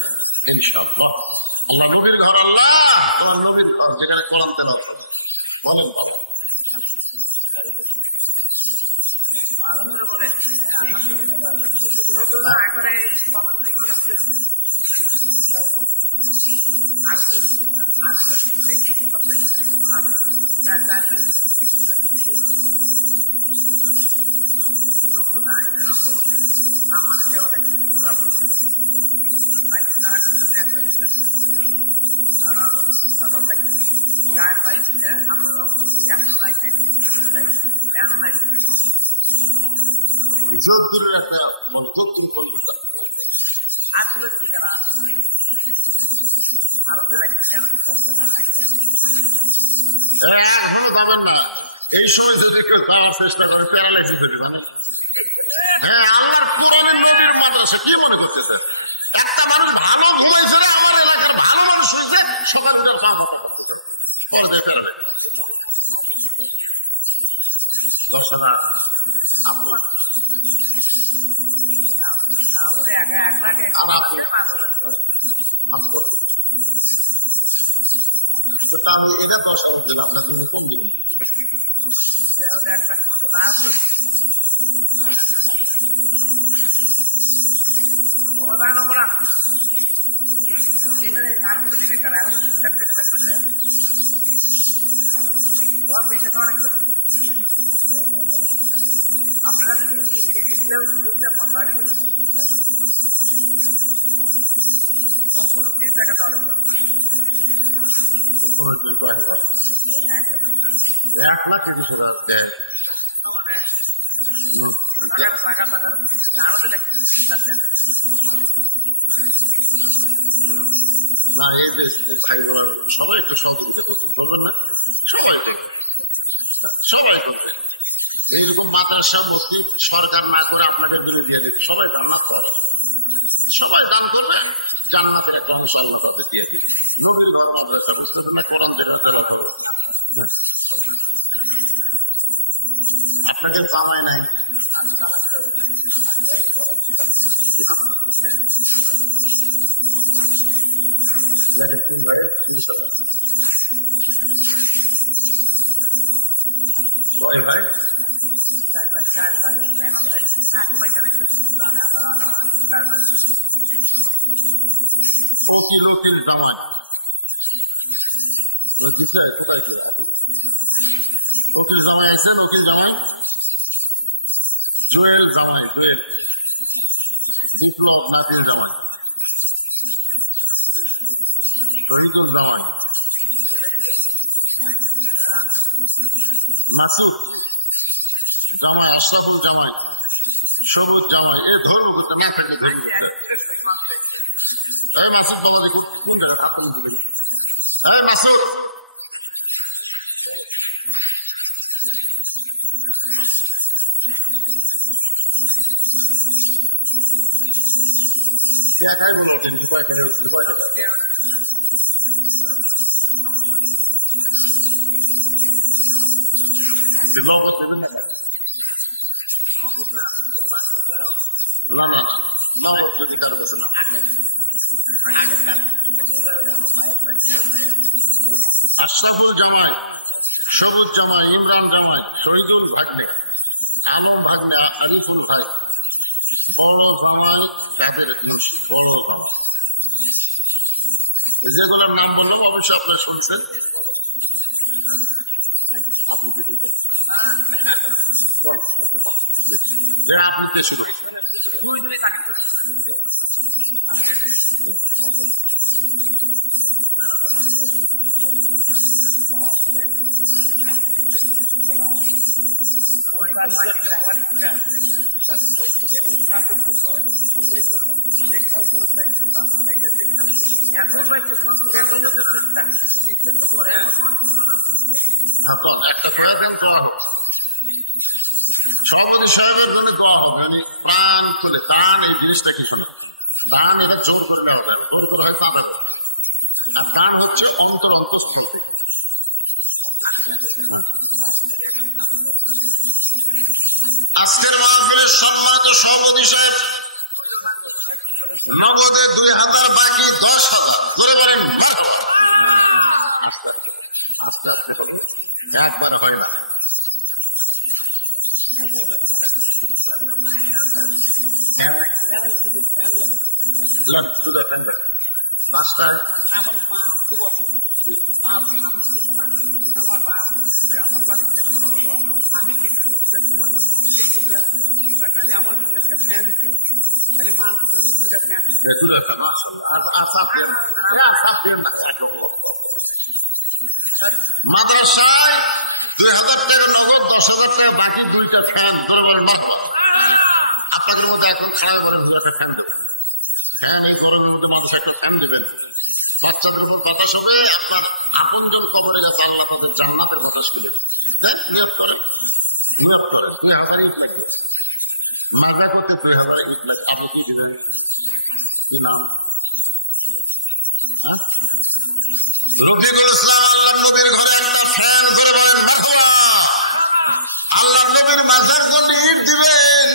ইনশাআল্লাহ। আল্লাহ নবীর ঘর, আল্লাহ তোমার নবীর ঘর যেখানে কোরআন তেলাওয়াত হবে, বলেন বাবা। যদ্দূরের একটা বন্ধুত্ব পরিণত এখনো পাবেন না। এই সময় যদি কেউ তার চেষ্টা করে প্যারালাইসিস হতে পারে। হ্যাঁ, আমার পুরানো নবীর মাদ্রাসা কি মনে করতেছে? একটা মানুষ ভালো ঘুমাইছে না, আমার এলাকার ভালো মানুষ হয়েছে, সবার উপরে ভালো পর্দায় প্যারালাইসিস। 10,000 আপনার আমি এটা 10,000 দিলাম, আপনার জন্য কম দিন। না, এই দেশ সবাই একটা সহযোগিতা করতে বলবেন না, সবাই সবাই করবে। এইরকম মাদ্রাসা মসজিদ সরকার না করে আপনাকে বিল দিয়ে দেবে, সবাই ধারণা করে, সবাই দান করবে, জান্নাতের একটা অংশ আল্লাহ তাদের দিয়ে দেবে। নবীর ঘর মাদ্রাসা বুঝতে না, কোরআন জায়গা আপনাকে কামাই নাই। ভাই লোকের জামাই লোকের জামাই আছে, লোকের জামাই জুয়েল জামাই, জুয়েল বিপ্লব নাথের জামাই, শহীদুল জামাই, মাসুদ জামাই, আশরাফুল জামাই, সবুজ জামাই। এ ধর্ম করতে না থাকে মাসুদ বাবা দেখি কোন জায়গায় ঠাকুর। হ্যাঁ মাসুদ, একাই বলো আশরাফুল জামাই, সবুজ জামাই, ইমরান জামাই, শহীদুল ভাগ্নে, আলম ভাগ্নে, আরিফুল ভাই, বড় জামাই কাদের বড় জামাই। যেগুলোর নাম বললাম অবশ্যই আপনারা শুনছেন। আপনি দেশে একটা প্রয়োজন দল সভাপতি সাহেবের জন্য দল মানে প্রাণ খুলে দান। এই জিনিসটা কিছু না, দান এটা জোর করে দেওয়া যায়, জোর করে হয় তাদের। আর দান হচ্ছে অন্তর অন্তঃস্থল থেকে। আজকের মাহফিলের সম্মানিত সভাপতি সাহেব নগদে 2,000 বাকি 10,000 ধরে বলেন। আস্তে আস্তে আস্তে করুন, একবারে হয় না। 5টায় মাদ্রাসায় 2000 টাকা নগদ, 10,000 টাকা বাকি, 2টা ফ্যান ধরে বলেন মারহাবা। আপনাদের মধ্যে এখন খাড়া করেন, একটা ফ্যান দেবেন। ফ্যান এই গরমের মধ্যে মানুষ একটা ফ্যান দেবেন, বাচ্চাদের উপর বাতাস হবে, আপনার আপনজন কবরে গেছে, আল্লাহ তাদের জান্নাতের বাতাস করে দেন। নিয়োগ করেন, 2000 ইট লাগে, মাথা করতে 2000 ইট লাগে। আপনি কি দিবেন? কি নাম? রফিকুল ইসলাম আল্লাহ নবীর ঘরে একটা ফ্যান ধরে বলেন মারহাবা। আল্লাহ নবীর মাথার জন্য ইট দিবেন।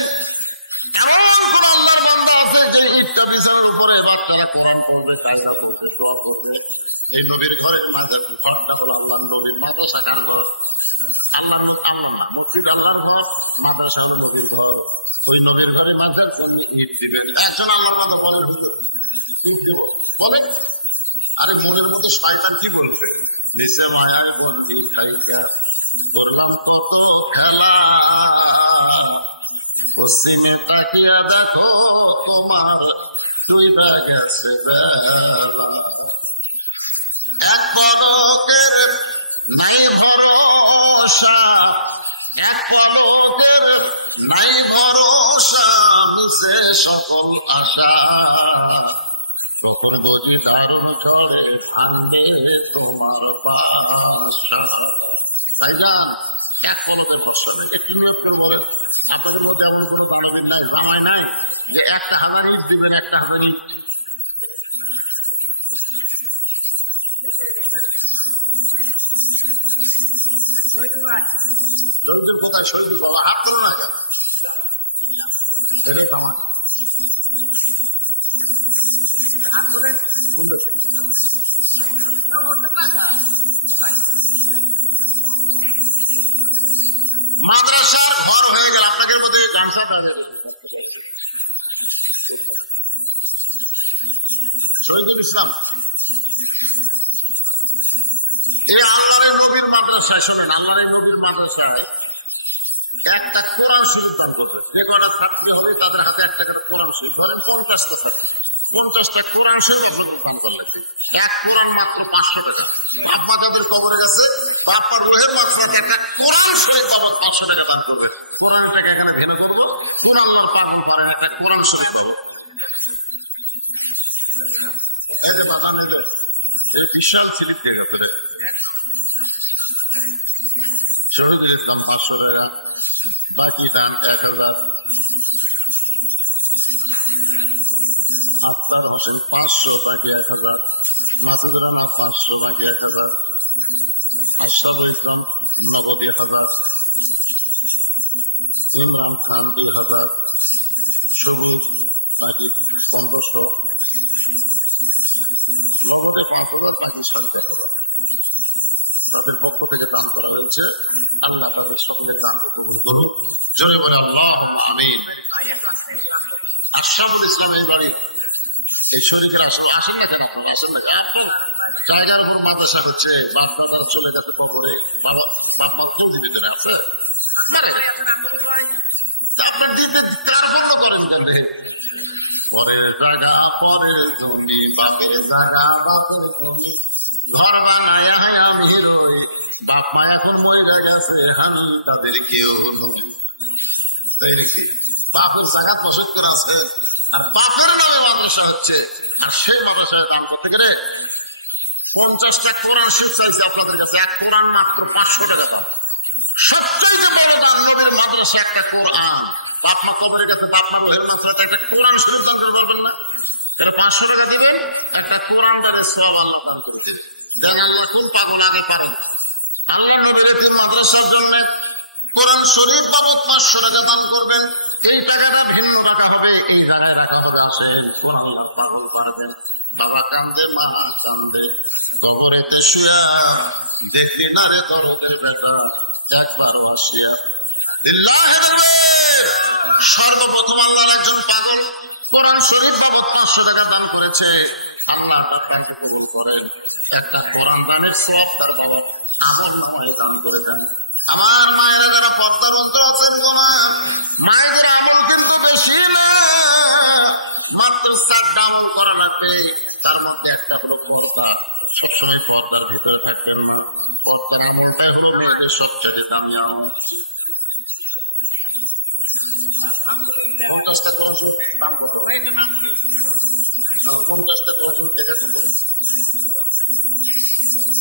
এমন কোন আল্লাহর বান্দা আছে যে ইটটা বিছানার উপরে বাচ্চারা কোরআন পড়বে, কায়দা পড়বে, দোয়া করবে। এই নবীর ঘরের মাঝে ঘরটা হলো আল্লাহ নবীর মাদ্রাসা। কার ঘর? আল্লাহ আল্লাহ মসজিদ, আল্লাহর ঘর, মাদ্রাসা নবীর ঘর। ওই নবীর ঘরের মাঝে ইট দিবেন। একজন আল্লাহর মাঝে বলেন ইট দিব, বলেন। আরে মনের মধ্যে শয়তান কি বলবে? নিচে মায়ায় বলবি খাইকা করলাম কত খেলা, পশ্চিমে তাকিয়া দেখো তোমার ডুইবা গেছে বেলা। এক পলকের নাই ভরসা, এক পলকের নাই ভরসা, মিশে সকল আশা। তখন বুঝি দারুণ ঝড়ে ভাঙবে তোমার বাসা। তাই না? এক পলকের বর্ষা নেই। একটু বলেন, আপনাদের মধ্যে এমন কোনো দাঁড়াবেন নাই, জামাই নাই যে একটা হাজার ইট দিবেন, একটা হাজার ইট। শহীদের কোথায়? শহীদ বাবা হাত ধরো না কেন? কামান মাদ্রাসার ঘর হয়ে গেল। আপনাদের মধ্যে গামছা থাকে শহীদুল ইসলাম, এই আল্লাহর নবীর মাদ্রাসায়, শোনেন, আল্লাহর নবীর মাদ্রাসায় একটা কোরআন শরীফ দান করবে। যে কটা ছাত্রী হবে তাদের হাতে একটা করে কোরআন শরীফ, ধরেন 50টা ছাত্রী, 50টা কোরআন শরীফ দান করলে এক কোরআন মাত্র 500 টাকা। বাপ্পা যাদের কবরে গেছে, বাপ্পার রুহের মাত্রাকে একটা কোরআন শরীফ বাবদ 500 টাকা দান করবে। কোরআন টাকা এখানে ভেবে করবো, কোরআন পালন করেন, একটা কোরআন শরীফ পাবো। এই যে বাদাম এদের এই বিশাল স্লিপ থেকে গেছে, শহীদ ইসলাম 500 টাকা, বাকি দাম 1000। আফতার হোসেন 500, বাকি 1000। মাসুদুর রহমান 500, বাকি 1000। আশরাফুল ইসলাম নগদ 1000। ইমরান খান 2000। সবুজ বাকি 1500। নগদে 5000, বাকি 1000। তাদের পক্ষ থেকে দান করা হয়েছে। আল্লাহ তাদের সকলের দানকে কবুল করুন। জোরে বলে আল্লাহুম্মা আমিন। আশরাফুল ইসলামের বাড়ি এই শরীরের আসেন না কেন? আসেন না, আপনার জায়গার উপর মাদ্রাসা হচ্ছে, বাপদাদা চলে যেতে কবরে, বাবা বাপ কেউ ভিতরে আছে, আপনার দিতে কার মতো করেন জানে? পরের জায়গা পরের জমি, বাপের জায়গা বাপের জমি, ঘর বানায় আমি রই, বাপ মা এখন মরে গেছে, আমি তাদের কেউ নই। তাই নাকি? বাপের জায়গা পছন্দ করা আছে, আর বাপের নামে মাদ্রাসা হচ্ছে, আর সেই মাদ্রাসায় দাম করতে গেলে 50টা কোরআন শরীফ চাইছে আপনাদের কাছে, এক কোরআন মাত্র 500 টাকা দাম। সবচেয়ে বড় দান নবীর মাদ্রাসা একটা কোরআন। বাপ মা কবরের কাছে, বাপ মা লোহের মাদ্রাসাতে একটা কোরআন শরীফ দান করতে পারবেন না? তাহলে 500 টাকা দেবেন, একটা কোরআন দানের সওয়াব আল্লাহ দান করে দেবেন। দেন আল্লাহ কোন পাগল আগে পারেন। আল্লাহ নবীর একটি মাদ্রাসার জন্য কোরআন শরীফ বাবদ 500 টাকা দান করবেন। এই টাকাটা ভিন্ন টাকা হবে, এই জায়গায় রাখা হবে। আসেন, কোরআন আল্লাহ পাগল পারবেন। বাবা কান্দে, মা কান্দে, কবরেতে শুয়া দেখবি না রে দরদের বেটা একবার আসিয়া। সর্বপ্রথম আল্লাহর একজন পাগল কোরআন শরীফ বাবদ 500 টাকা দান করেছে। আল্লাহ তার কাছে কবুল করেন। একটা কোরআন দানের সওয়াব তার বাবা আমল নামায় দান করে দেন। আমার মায়েরা যারা পর্দার অন্তর আছেন, কোনা মায়েদের আমল কিন্তু বেশি না, মাত্র 4টা আমল করা লাগবে। তার মধ্যে একটা হলো পর্দা। সবসময় পর্দার ভিতরে থাকবেন না। পর্দার আমলটাই হলো মেয়েদের সবচেয়ে দামি আমল। 50টা কোরআন শরীফের দাম কত? 50টা কোরআন শরীফ টাকা কত?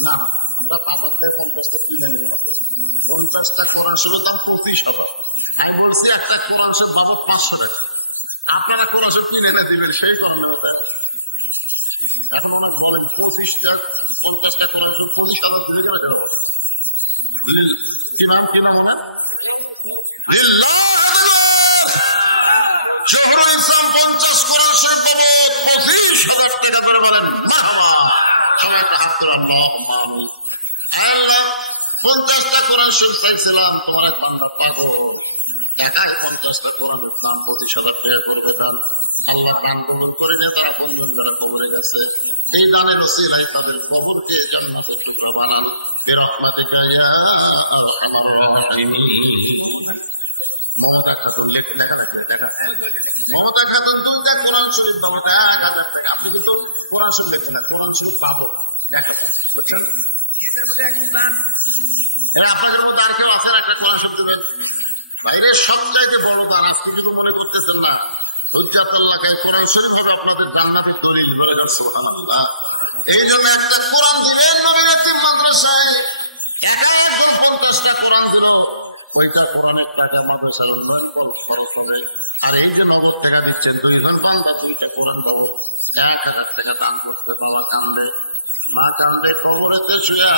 না, আমরা পাগল থেকে 50টা কিনে নেব। 50টা কোরআন শরীফের দাম 25,000। আমি বলছি একটা কোরআন শরীফ বাবদ 500 টাকা। আপনারা কোরআন শরীফ কিনে এনে দিবেন, সেই করেন। এখন অনেক বলেন 50টা কোরআন শরীফ 25,000 দিলে কেন কেন বলেন? কি নাম কি নাম ওনার? শহরুল ইসলাম 50 কোরআন শরীফ বাবদ 25,000 টাকা করে বলেন। সবাই একটা হাত করে আল্লাহ 50টা কোরআন শরীফ চাইছিলাম, তোমার এক বান্দা পাগল একাই 50টা কোরআনের দাম 25,000 টাকা করবে দান। আল্লাহ দান কবুল করে নিয়ে তারা বন্ধন যারা কবরে গেছে, এই দানের ওসিলায় তাদের কবরকে জান্নাতের টুকরা বানান। বিরহমাতিকা ইয়া আরহামার রাহিমিন। মমতা খাতুন লেখে দেখা রাখলে দেখা, মমতা খাতুন 2টা কোরআন শরীফ পাবো 1,000 টাকা। আপনি কিন্তু কোরআন শরীফ দেখছেন না, কোরআন শরীফ পাবো 1,000, বুঝছেন? আপনাদের মধ্যে আর কেউ আছেন একটা কোরআন শরীফ দেবেন? বাইরে সবচাইতে বড় দান আজকে কিন্তু মনে করতেছেন না, হুজ্জাতুল্লাহ কোরআন শরীফ হবে আপনাদের জান্নাতের দলিল বলে। সুবহানাল্লাহ। এই জন্য একটা কোরআন দিবেন নবীর এতিম মাদ্রাসায়, একাই 50টা কোরআন দিল, ওইটা কোরআনের টাকা মাদ্রাসার উন্নয়ন খরচ হবে। আর এই যে নগদ টাকা দিচ্ছেন 2 জন বান্দা 2টা কোরআন পাবো, 1,000 টাকা দান করতে পাওয়া কান্দে মা, কান্দে কবরেতে শুয়া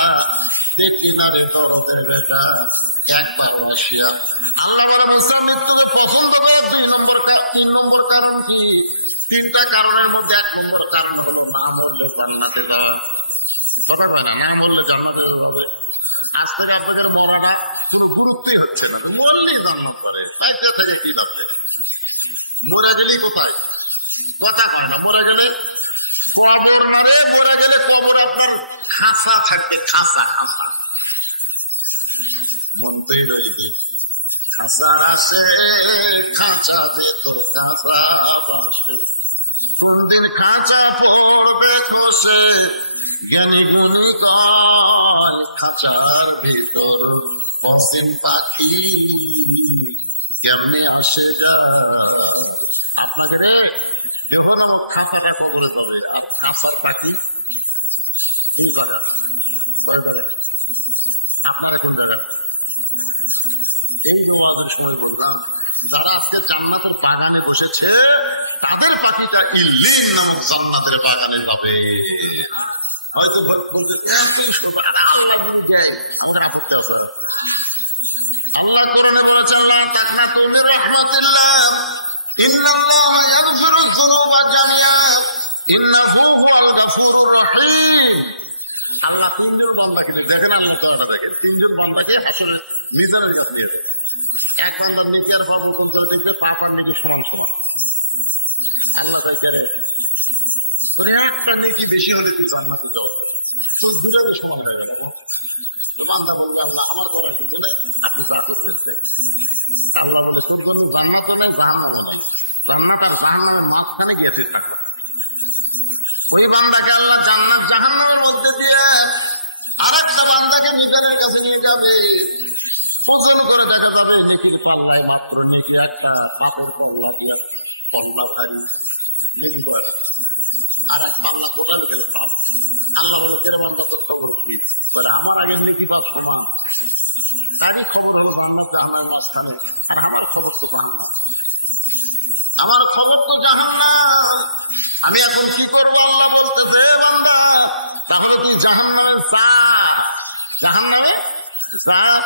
দেখি না রে তহতের বেটা একবার বসিয়া। আল্লাহ মৃত্যুকে পছন্দ করে 2 নম্বর 3 নম্বর কারণ কি? 3টা কারণের মধ্যে 1 নম্বর কারণ হলো না মরলে জান্নাতে যাওয়া। কথা পায় না, না মরলে জান্নাতে যাবে। আজ থেকে আপনাদের মরাটা কোনো গুরুত্বই হচ্ছে না, মরলেই জান্নাত করে। বাইরে থেকে কি লাগবে? মরে গেলেই কোথায় কথা কয় না, মরে গেলে কবর মারে, মরে গেলে কবর আপনার খাঁচা থাকবে, খাঁচা খাঁচা মনতেই রইবে। খাঁচার আসে খাঁচা ভেতর খাঁচা আসে, কোনদিন খাঁচা পড়বে খসে জ্ঞানী গুণী কয় খাঁচার ভিতর অসীম পাখি কেমনি আসে যা। আপনাকে রে খাঁচাটা কবলে তবে, আর খাঁচার পাখি কি করে আপনারা কোন জায়গা? এই তোমাদের সময় বললাম, যারা আজকে জান্নাতের বাগানে বসেছে তাদের পাখিটা ইল্লিন নামক জান্নাতের বাগানে যাবে। হয়তো বলতে আল্লাহ আমরা আপত্তি আছে। আল্লাহ কোরআনে বলেছেন লা তাকনাতু মির রাহমাতিল্লাহ ইন্নাল্লাহা ইয়াগফিরুয যুনুবা জামিআ ইন্নাহু হুয়াল গাফুরুর রহিম। আল্লাহ 3 জন বান্দাকে দেখেন, আল্লাহ তাআলা দেখেন 3 জন বান্দাকে আসলে মিজানের কাছে দিয়ে দেন। এক বান্দার নিচে আর বাবু করতে দেখবে 5 মিনিট সমান সমান। আল্লাহ দেখে তোর একটা নেকি বেশি হলে তুই জান্নাতে যাও, তো 2 সমান হয়ে গেল। বান্দা বলবে আল্লাহ আমার করার কিছু নেই, আপনি তা করতেছেন। আল্লাহ বলে তোর কোনো জান্নাত নেই, জাহান্নাম নেই, জান্নাত আর জাহান্নামের মাঝখানে গিয়ে থাকবে। ওই বান্দাকে আল্লাহ জান্নাত জাহান্নামের মধ্যে দিয়ে আর একটা বান্দাকে মিজানের কাছে নিয়ে যাবে। ওজন করে দেখা যাবে নেকির পাল্লায় মাত্র নেকি একটা, পাপের পাল্লা দিয়ে পাল্লা ভারী নেকি করে, আর এক পাল্লা কোটা দিকে পাপ। আল্লাহ বলছে বান্দা তোর খবর কি? বলে আমার আগে নেকি পাপ শোনা, তারই খবর হলো বান্দাটা আমার মাঝখানে, আর আমার খবর তো জাহান্নাম, আমার খবর তো জাহান্নাম। আমি এখন কি করবো? আল্লাহ বলতে দে বান্দা, তাহলে কি জাহান্নামের সাপ, জাহান্নামের সাপ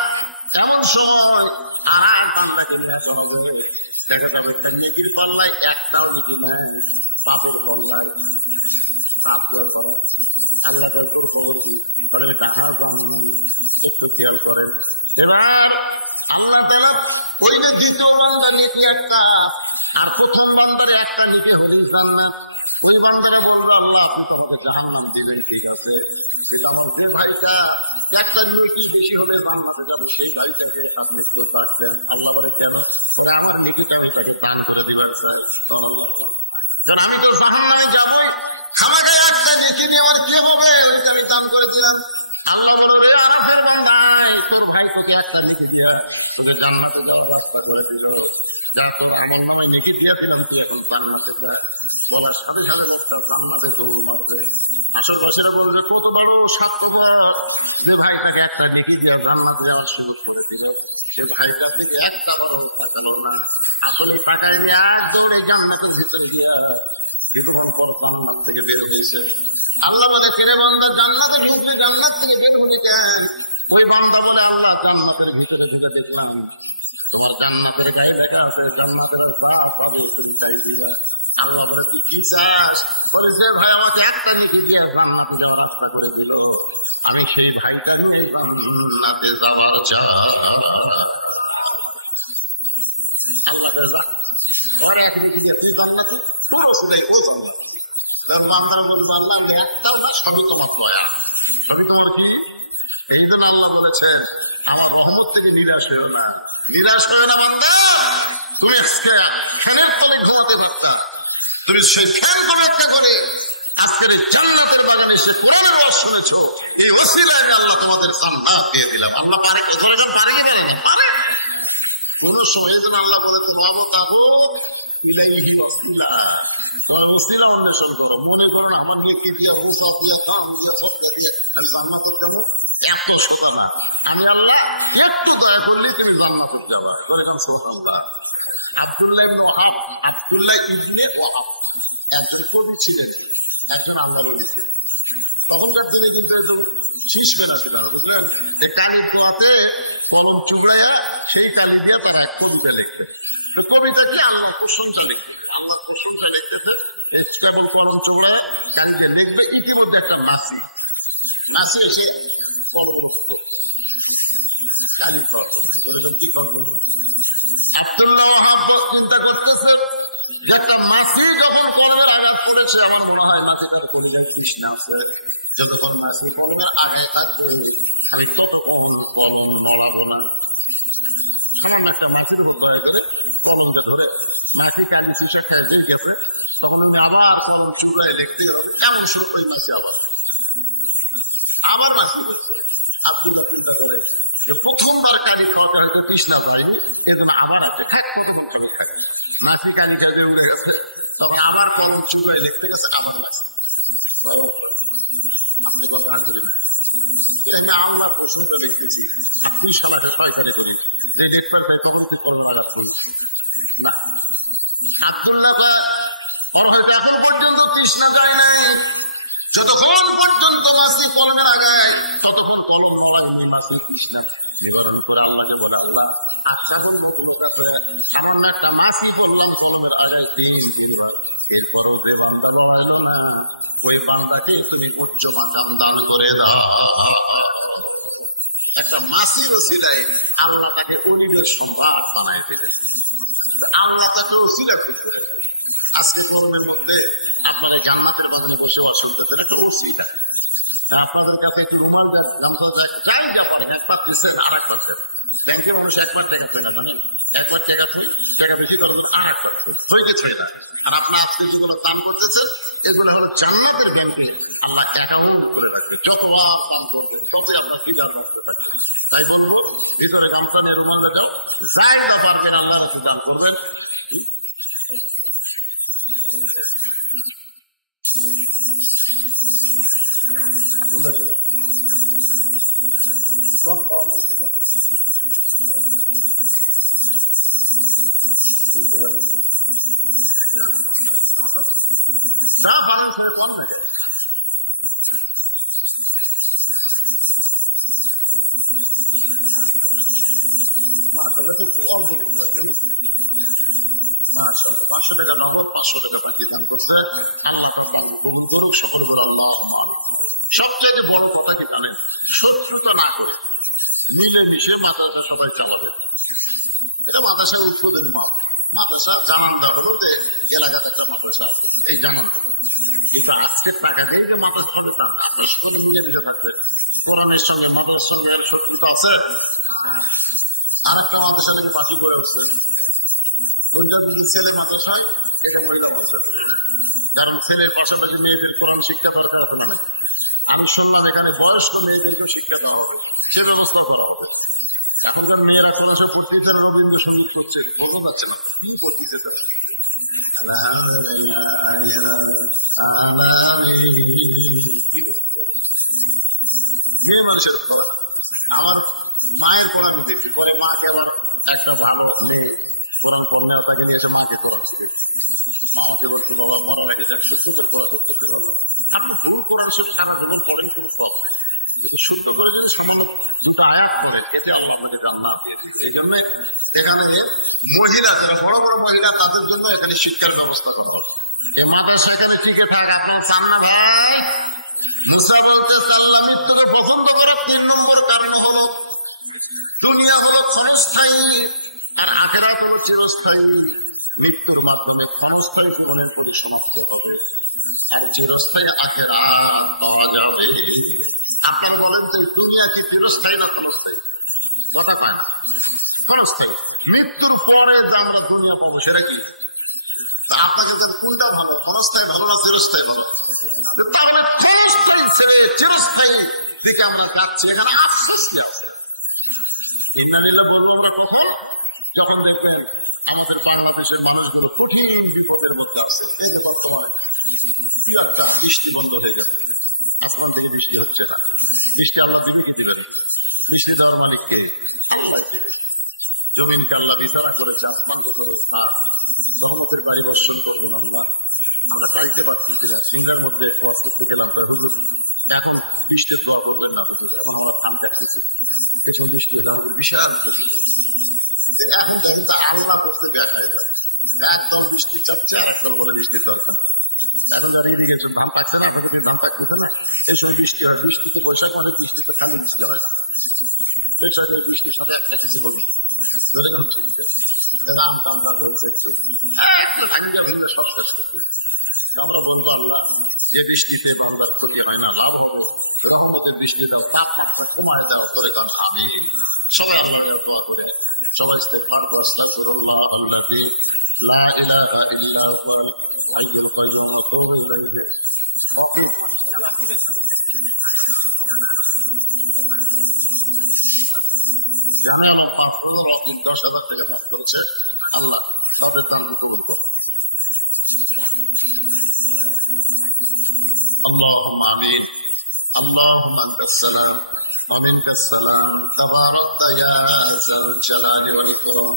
এমন সময় আর বান্দাকে নিয়ে চলা হয়ে গেলে দেখা যাবে একটা নেকির পাল্লায় একটাও নেকি নাই, পাপের পাল্লায় সাপ করে। আল্লাহ খবর কি বলে একটু খেয়াল করে। এবার আল্লাহ তাআলা ওই যে দ্বিতীয় বান্দা নেকি একটা, আর প্রথম বান্দারে একটা নেকি হলেই জান্নাত। ওই বান্দারা বলল আল্লাহ তোমাকে জাহান্নাম দিলে ঠিক আছে, কিন্তু আমার যে ভাইটা একটা নেকি বেশি হলে জান্নাতে যাবে সেই ভাইটাকে আপনি কেউ থাকবেন। আল্লাহ বলে কেন? আমার নেকিটা আমি তাকে দান করে দিবার চাই। কারণ আমি তো জাহান্নামে যাবই, আমাকে একটা নেকি দিয়ে আমার কি হবে? ওইটা আমি দান করে দিলাম। আল্লাহ বলে আমার বান্দাই, তোর ভাই তোকে একটা নেকি দিয়া তোকে জান্নাতে যাওয়ার রাস্তা করে দিল, যার তোর আমার নামে নেকি দিয়ে দিলাম, তুই এখন জান্নাতে যা। বলার সাথে সাথে জান্নাতে দৌড় মারবে। আশেপাশেরা বলবে কত বড় স্বার্থপর, যে ভাইটাকে একটা নেকি দিয়ে জান্নাতে যাওয়ার সুযোগ করে দিল, সে ভাইটার দিকে একটা বড় তাকালো না, আসলে টাকায় নিয়ে দৌড়ে জান্নাতের ভিতরে গিয়া জান্নাত থেকে বের হয়েছে। আল্লাহ বলে ফিরে বান্দা জান্নাতে ঢুকলে জান্নাত থেকে বের উঠে দেন। ওই বান্দা বলে আল্লাহ জান্নাতের ভিতরে ঢুকে দেখলাম তোমার জান্নাতের গায়ে লেখা আছে, জান্নাতের চাই দিবা। আল্লাহ বলে তুই কি চাস? বলে যে ভাই আমাকে একটা নেকি দিয়ে জান্নাতে যাওয়ার রাস্তা করে দিল, আমি সেই ভাইটা নিয়ে জান্নাতে যাওয়ার চাই। আল্লাহ পরে এক নেকি দিয়ে তুই জান্নাতে পুরো শুনে ও জান্নাত। বান্দারা বলবো আল্লাহ আমি একটাও না, সবই তোমার দয়া, সবই তোমার কি? এই জন্য আল্লাহ বলেছে আমার রহমত থেকে নিরাশ হয়েও না, নিরাশ হয়ে না বান্দা। তুমি ফ্যানের তলে ঘুমাতে পারতা, তুমি সেই ফ্যান করে একটা করে আজকের এই জান্নাতের বাগানে সে কোরআনের ওয়াজ শুনেছ, এই ওসিলায় আল্লাহ তোমাদের জান্নাত দিয়ে দিলাম। আল্লাহ পারে, কোথাও পারে কি পারে? কোন সময় যেন আল্লাহ বলে তো বাবু তাবো মিলাই কি ওসিলা, তোমার ওসিলা অন্বেষণ করো। মনে করো আমার গিয়ে কি দিয়া মোসাফ দিয়া কাম দিয়া সবটা দিয়ে আমি জান্নাতের যাবো, এত সোজা না। আমি আল্লাহ একটু দয়া করলেই তুমি জান্নাতের যাবা। আব্দুল্লাহ ইবনে ওয়াহাব, আব্দুল্লাহ ইবনে ওয়াহাব একজন কবি ছিলেন, একজন আল্লাহ বলেছে। তখনকার দিনে কিন্তু একজন শীষ মেলা ছিল না, বুঝলেন? এই কালির কুয়াতে কলম চুবড়াইয়া সেই কালি দিয়ে তারা এক কবিতা লিখতে। কবিতা কি আল্লাহ প্রশংসা লিখতে, আল্লাহ প্রশংসা লিখতেছে। কেবল কলম চুবড়ায় কালিকে লিখবে। ইতিমধ্যে একটা মাসি এসে কলম কালি করবে, কি করবে? আব্দুল্লাহ চিন্তা করতেছেন যে একটা মাসি যখন কলমের আঘাত করেছে, আমার মনে হয় মাসিটার কলিজার তৃষ্ণা আছে, যতক্ষণ মাসি কলমের আঘাত থাকবে আমি ততক্ষণ কলম নড়াবো না। শোনাম একটা মাসির উপরে গেলে কলমকে ধরে মাসি কালি শিশা খেয়ে দিয়ে গেছে, তখন আমি আবার কলম চূড়ায় লিখতে হবে। এমন সময় ওই মাসি আবার মাসি করছে। আব্দুল্লাহ চিন্তা করে প্রথমবার কালি খাওয়াতে হয়তো তৃষ্ণা হয়নি, এজন্য আবার আছে খাক কত খাক। মাসি কালি খেয়ে উঠে গেছে, তখন আবার কলম চূড়ায় লিখতে গেছে, আবার মাসি। আপনি কথা আসবেন, আমি আল্লাহ প্রশ্নটা লিখেছি, আপনি সবাইটা সরকারি করি এই দেখবার পাই তখন কলম আঘাত করছি না। আব্দুল্লাহ এখন পর্যন্ত তৃষ্ণা যায় নাই, যতক্ষণ পর্যন্ত মাসি কলমের আগায় ততক্ষণ কলম নড়ায়নি। মাসি তৃষ্ণা নিবারণ করে আল্লাহকে বলে আল্লাহ আচ্ছা বলবো করে সামান্য একটা মাসি করলাম কলমের আগায় 3 দিনবার, এরপরও যে বান্দা নড়াইল না, ওই বান্দাকে তুমি উচ্চ মাকাম দান করে দাও। একটা মাসির ওসিলায় আল্লাহ তাকে অলিদের সম্রাট বানায় দেবে। আল্লাহ তাকে ওসিলা করতে দেবে। আজকে কলমের মধ্যে আপনারা জান্নাতের বাগানে বসে শুনতেছেন, একটা ওসিলা। আপনাদের কাছে একটু যাই ব্যাপারে একবার দিচ্ছেন আর একবার দেন। ব্যাংকের মানুষ একবার টাকা মানে একবার টাকা বেশি করবেন আর একবার হয়ে গেছে না। আর আপনার আজকে যেগুলো দান করতেছেন এগুলো হলো জান্নাতের ব্যাংকে আল্লাহ অ্যাকাউন্ট করে রাখবে। যতবার দান করবেন ততই আপনার কিনার রাখতে থাকবে। তাই বলবো ভিতরে গামছা নিয়ে রুমালে যাও, যাই পারবেন আল্লাহর কাছে দান করবেন। যা ভালো ছেড়ে কম লাগে $500 নগদ, $500 বাকি দান করছে। আল্লাহ কবুল করুক, সকল বলে আল্লাহ। সবচেয়ে বড় কথা কি জানেন? শত্রুতা না করে মিলেমিশে মাদ্রাসা সবাই চালাবে। এটা মাদ্রাসার উৎসবের মাপ। মাদ্রাসা জানান দেওয়া বলতে এলাকাতে একটা মাদ্রাসা এই জানান, কিন্তু আজকের টাকা দিয়ে যে মাদ্রাসা হবে না, আপনার সকলে মিলে মিলে থাকবে। কোরআনের সঙ্গে মাদ্রাসার সঙ্গে আর শত্রুতা আছে। আর একটা মাদ্রাসা থেকে পাশি করে বসছে, ওইটা যদি ছেলে মাদ্রাসায় এটা মহিলা মাদ্রাসা, কারণ ছেলের পাশাপাশি মেয়েদের কোরআন শিক্ষা দরকার আছে না। আমি শুনলাম এখানে বয়স্ক মেয়েদেরকে শিক্ষা দেওয়া হবে, সে ব্যবস্থা করা হবে। এখনকার মেয়েরা ক্লাসে পড়তে রবীন্দ্রসঙ্গীত করছে, বোঝা যাচ্ছে না কি পড়তেছে। মেয়ে মানুষের পড়া, আমার মায়ের পড়া আমি দেখছি, পরে মাকে আবার একটা ভালো মেয়ে কোরআন পড়নে তাকে দিয়েছে, মাকে পড়াচ্ছে। মাকে বলছি বাবা পড়া রেখে যাক, সুস্থ করে পড়াশোনা করতে পারলাম। আপনি ভুল কোরআন সব সারা জীবন পড়েন, খুব সব শুদ্ধ করে যদি সামান্য দুটো আয়াত করে, এতে আল্লাহ আমাদের জান্নাত দিয়ে দিবে। এই জন্য এখানে মহিলা, যারা বড় বড় মহিলা, তাদের জন্য এখানে শিক্ষার ব্যবস্থা করা হবে। এই মাদ্রাসা এখানে টিকে থাক, আপনার চান না ভাই? মুসা বলতে আল্লাহ মৃত্যুকে পছন্দ করার 3 নম্বর কারণ হলো দুনিয়া হলো ক্ষণস্থায়ী আর আখিরাত হলো চিরস্থায়ী। মৃত্যুর মাধ্যমে ক্ষণস্থায়ী জীবনের পরিসমাপ্তি হবে আর চিরস্থায়ী আখিরাত পাওয়া যাবে। আপনারা বলেন তো দুনিয়া কি চিরস্থায়ী না ক্ষণস্থায়ী? কথা পায় না, ক্ষণস্থায়ী। মৃত্যুর পরে আমরা দুনিয়া পাবো, সেটা কি? আপনাকে কোনটা ভালো, ক্ষণস্থায়ী ভালো না চিরস্থায়ী ভালো? তাহলে ক্ষণস্থায়ী ছেড়ে চিরস্থায়ী দিকে আমরা যাচ্ছি, এখানে আফসোস কি আছে? ইন্নালিল্লাহ বলবো আমরা কখন? যখন দেখবেন আমাদের বাংলাদেশের মানুষগুলো কঠিন বিপদের মধ্যে আছে। এই যে বর্তমানে কি একটা বৃষ্টি বন্ধ হয়ে গেছে, আসমান থেকে বৃষ্টি হচ্ছে না। বৃষ্টি আল্লাহ দিবে কি দিবেন? বৃষ্টি দেওয়ার মানে কে? আল্লাহ। জমিনকে আল্লাহ বিছানা করেছে, আসমানকে করেছে রহমতের বাড়ি বর্ষণ করুন। আমরা চাইতে পারতেছি না। সিংহার মধ্যে ওয়াজ করতে গেলাম, এখন বৃষ্টির দোয়া করবেন না, এখন আমার ধান কাটতেছে, পেছন বৃষ্টি হলে আমাদের বিশাল। এখন দেখেন তা আল্লাহ করতে দেখা যায়, একদল বৃষ্টি চাচ্ছে আর একদল বলে বৃষ্টির দরকার। এখন যারা এদিকে গেছেন ধান পাকছে না, এখন ধান পাকতেছে না, এই সময় বৃষ্টি হয়। বৃষ্টিতে বৈশাখ মানে বৃষ্টিতে খালি বৃষ্টি হয়, বৈশাখের বৃষ্টির সাথে একটা কিছু বলি ধরে কোন ঠিক আছে, দাম দাম দাম হয়েছে একটা থাকি যাবে সব শেষ করতে। আমরা বলবো আল্লাহ যে বৃষ্টিতে বাংলার ক্ষতি হয় না, লাভ হবে, রহমতের বৃষ্টি দাও, তাপমাত্রা কমায় দাও করে কারণ আমি সবাই আল্লাহ দোয়া করে, সবাই ইস্তেগফার করো। আস্তাগফিরুল্লাহ আল্লাযী লা ইলাহা ইল্লা হুয়াল হাইয়ুল কাইয়্যুম ওয়া আতুবু ইলাইহি। জানে আমার 5,000 টাকা লাভ করছে, আল্লাহ তাদের দান কবুল করো। اللهم آمين. اللهم أنت السلام ومنك السلام تباركت يا ذا الجلال والإكرام.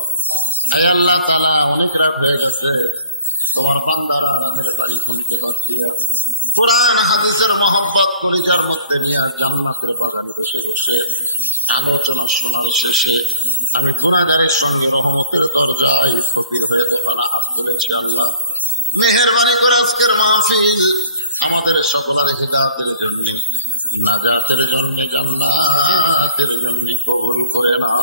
أي الله تعالى অনেক রাত হয়ে গেছে, তোমার বান্দারা আমাদের বাড়ি করতে পারছি না। কোরআন হাদিসের মহব্বত কলিজার মধ্যে নিয়ে জান্নাতের বাগানে বসে বসে আলোচনা শোনার শেষে আমি গুনাহগারের সঙ্গে রহমতের দরজায় ফকির হয়ে দোকানা হাত তুলেছি। আল্লাহ মেহেরবানি করে আজকের মাহফিল আমাদের সকলের হিদায়াতের জন্য, নাজাতের জন্য, জান্নাতের জন্য কবুল করে না।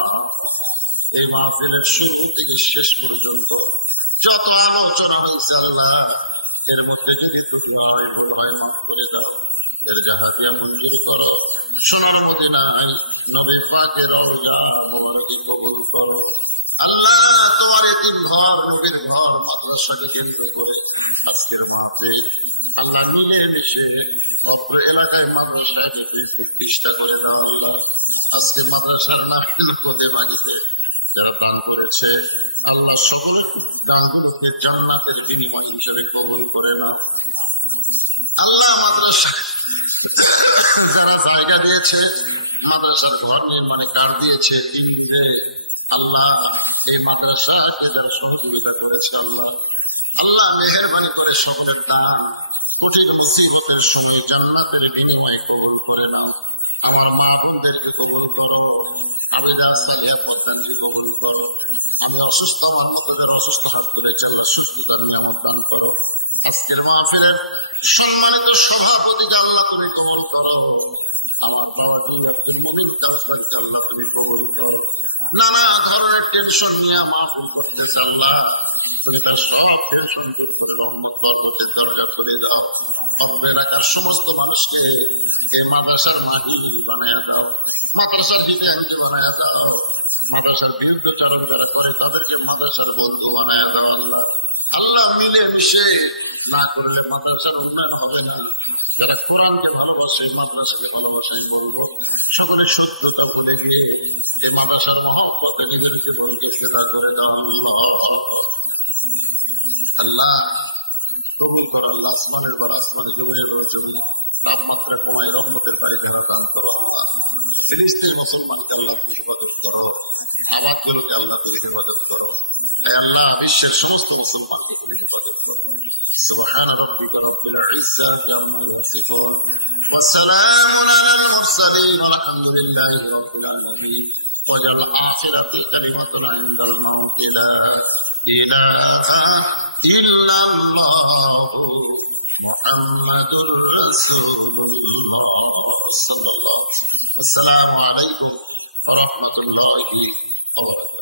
এই মাহফিলের শুরু থেকে শেষ পর্যন্ত যত আলোচনা হয়েছে আল্লাহ, এর মধ্যে যদি ত্রুটি হয়, ভুল হয়, মাফ করে দাও, এর জাহাতিয়া মঞ্জুর করো। সোনার মদিনায় নবী পাকের রওজা মোবারকে কবুল করো। আল্লাহ তোমার এতিম ঘর, নবীর ঘর, মাদ্রাসাকে কেন্দ্র করে আজকের মাহফিল আল্লাহ মিলে মিশে অত্র এলাকায় মাদ্রাসায় যেতে প্রতিষ্ঠা করে দাও। আল্লাহ আজকে মাদ্রাসার নামে হতে বাড়িতে যারা দান করেছে আল্লাহ সকলের দানগুলোকে জান্নাতের বিনিময় হিসেবে কবুল করে নাও। আল্লাহ মাদ্রাসা যারা জায়গা দিয়েছে, মাদ্রাসার ঘর নির্মাণে কার্ড দিয়েছে, তিনদিনে আল্লাহ এই মাদ্রাসাকে যারা সহযোগিতা করেছে আল্লাহ, আল্লাহ মেহেরবানি করে সকলের দান কঠিন মুসিবতের সময় জান্নাতের বিনিময়ে কবুল করে নাও। আমার মা বোনদেরকে কবুল করো, আবেদা সালিয়া পদ্মানকে কবুল করো। আমি অসুস্থ, আমার মতদের অসুস্থ হাত তুলেছে, আল্লাহ সুস্থতার নিয়ামত দান করো। আজকের মাহফিলের সম্মানিত সভাপতিকে আল্লাহ তুমি কবুল করো। আমার বাবা তুমি একটি মুমিন কাউসারকে আল্লাহ তুমি কবুল করো। নানা ধরনের টেনশন নিয়ে মাহফিল করতেছে আল্লাহ, তুমি তার সব টেনশন দূর করে রহমত বরকতের দরজা খুলে দাও। অল্প এলাকার সমস্ত মানুষকে এই মাদ্রাসার মাহি বানায় দাও, মাদ্রাসার হিদায়াতী বানায় দাও, মাদ্রাসার বিরুদ্ধাচরণ যারা করে তাদেরকে মাদ্রাসার বন্ধু বানায় দাও আল্লাহ। আল্লাহ মিলে মিশে না করলে মাদ্রাসার উন্নয়ন হবে না। যারা কোরআনকে ভালোবাসে, মাদ্রাসাকে ভালোবাসে, বলবো সকলে শত্রুতা ভুলে গিয়ে এই মাদ্রাসার মহব্বতে নিজেদেরকে বলতে ফেদা করে দাও আল্লাহ। কবুল করো আল্লাহ, আসমানের পর আসমানে জমিনের জমি তাপমাত্রা কমায় রহমতের বাড়ি ধারা দান করো আল্লাহ। ফিলিস্তিনের মুসলমানকে আল্লাহ তুমি হেফাজত করো, আবাদগুলোকে আল্লাহ তুমি হেফাজত করো। তাই আল্লাহ বিশ্বের সমস্ত মুসলমানকে তুমি হেফাজত করো। سبحان ربك رب العزة عما يصفون وسلام على المرسلين والحمد لله رب العالمين. واجعل آخرة كلمتنا عند الموت لا إله إلا الله محمد رسول الله صلى الله عليه وسلم. السلام عليكم ورحمة الله وبركاته.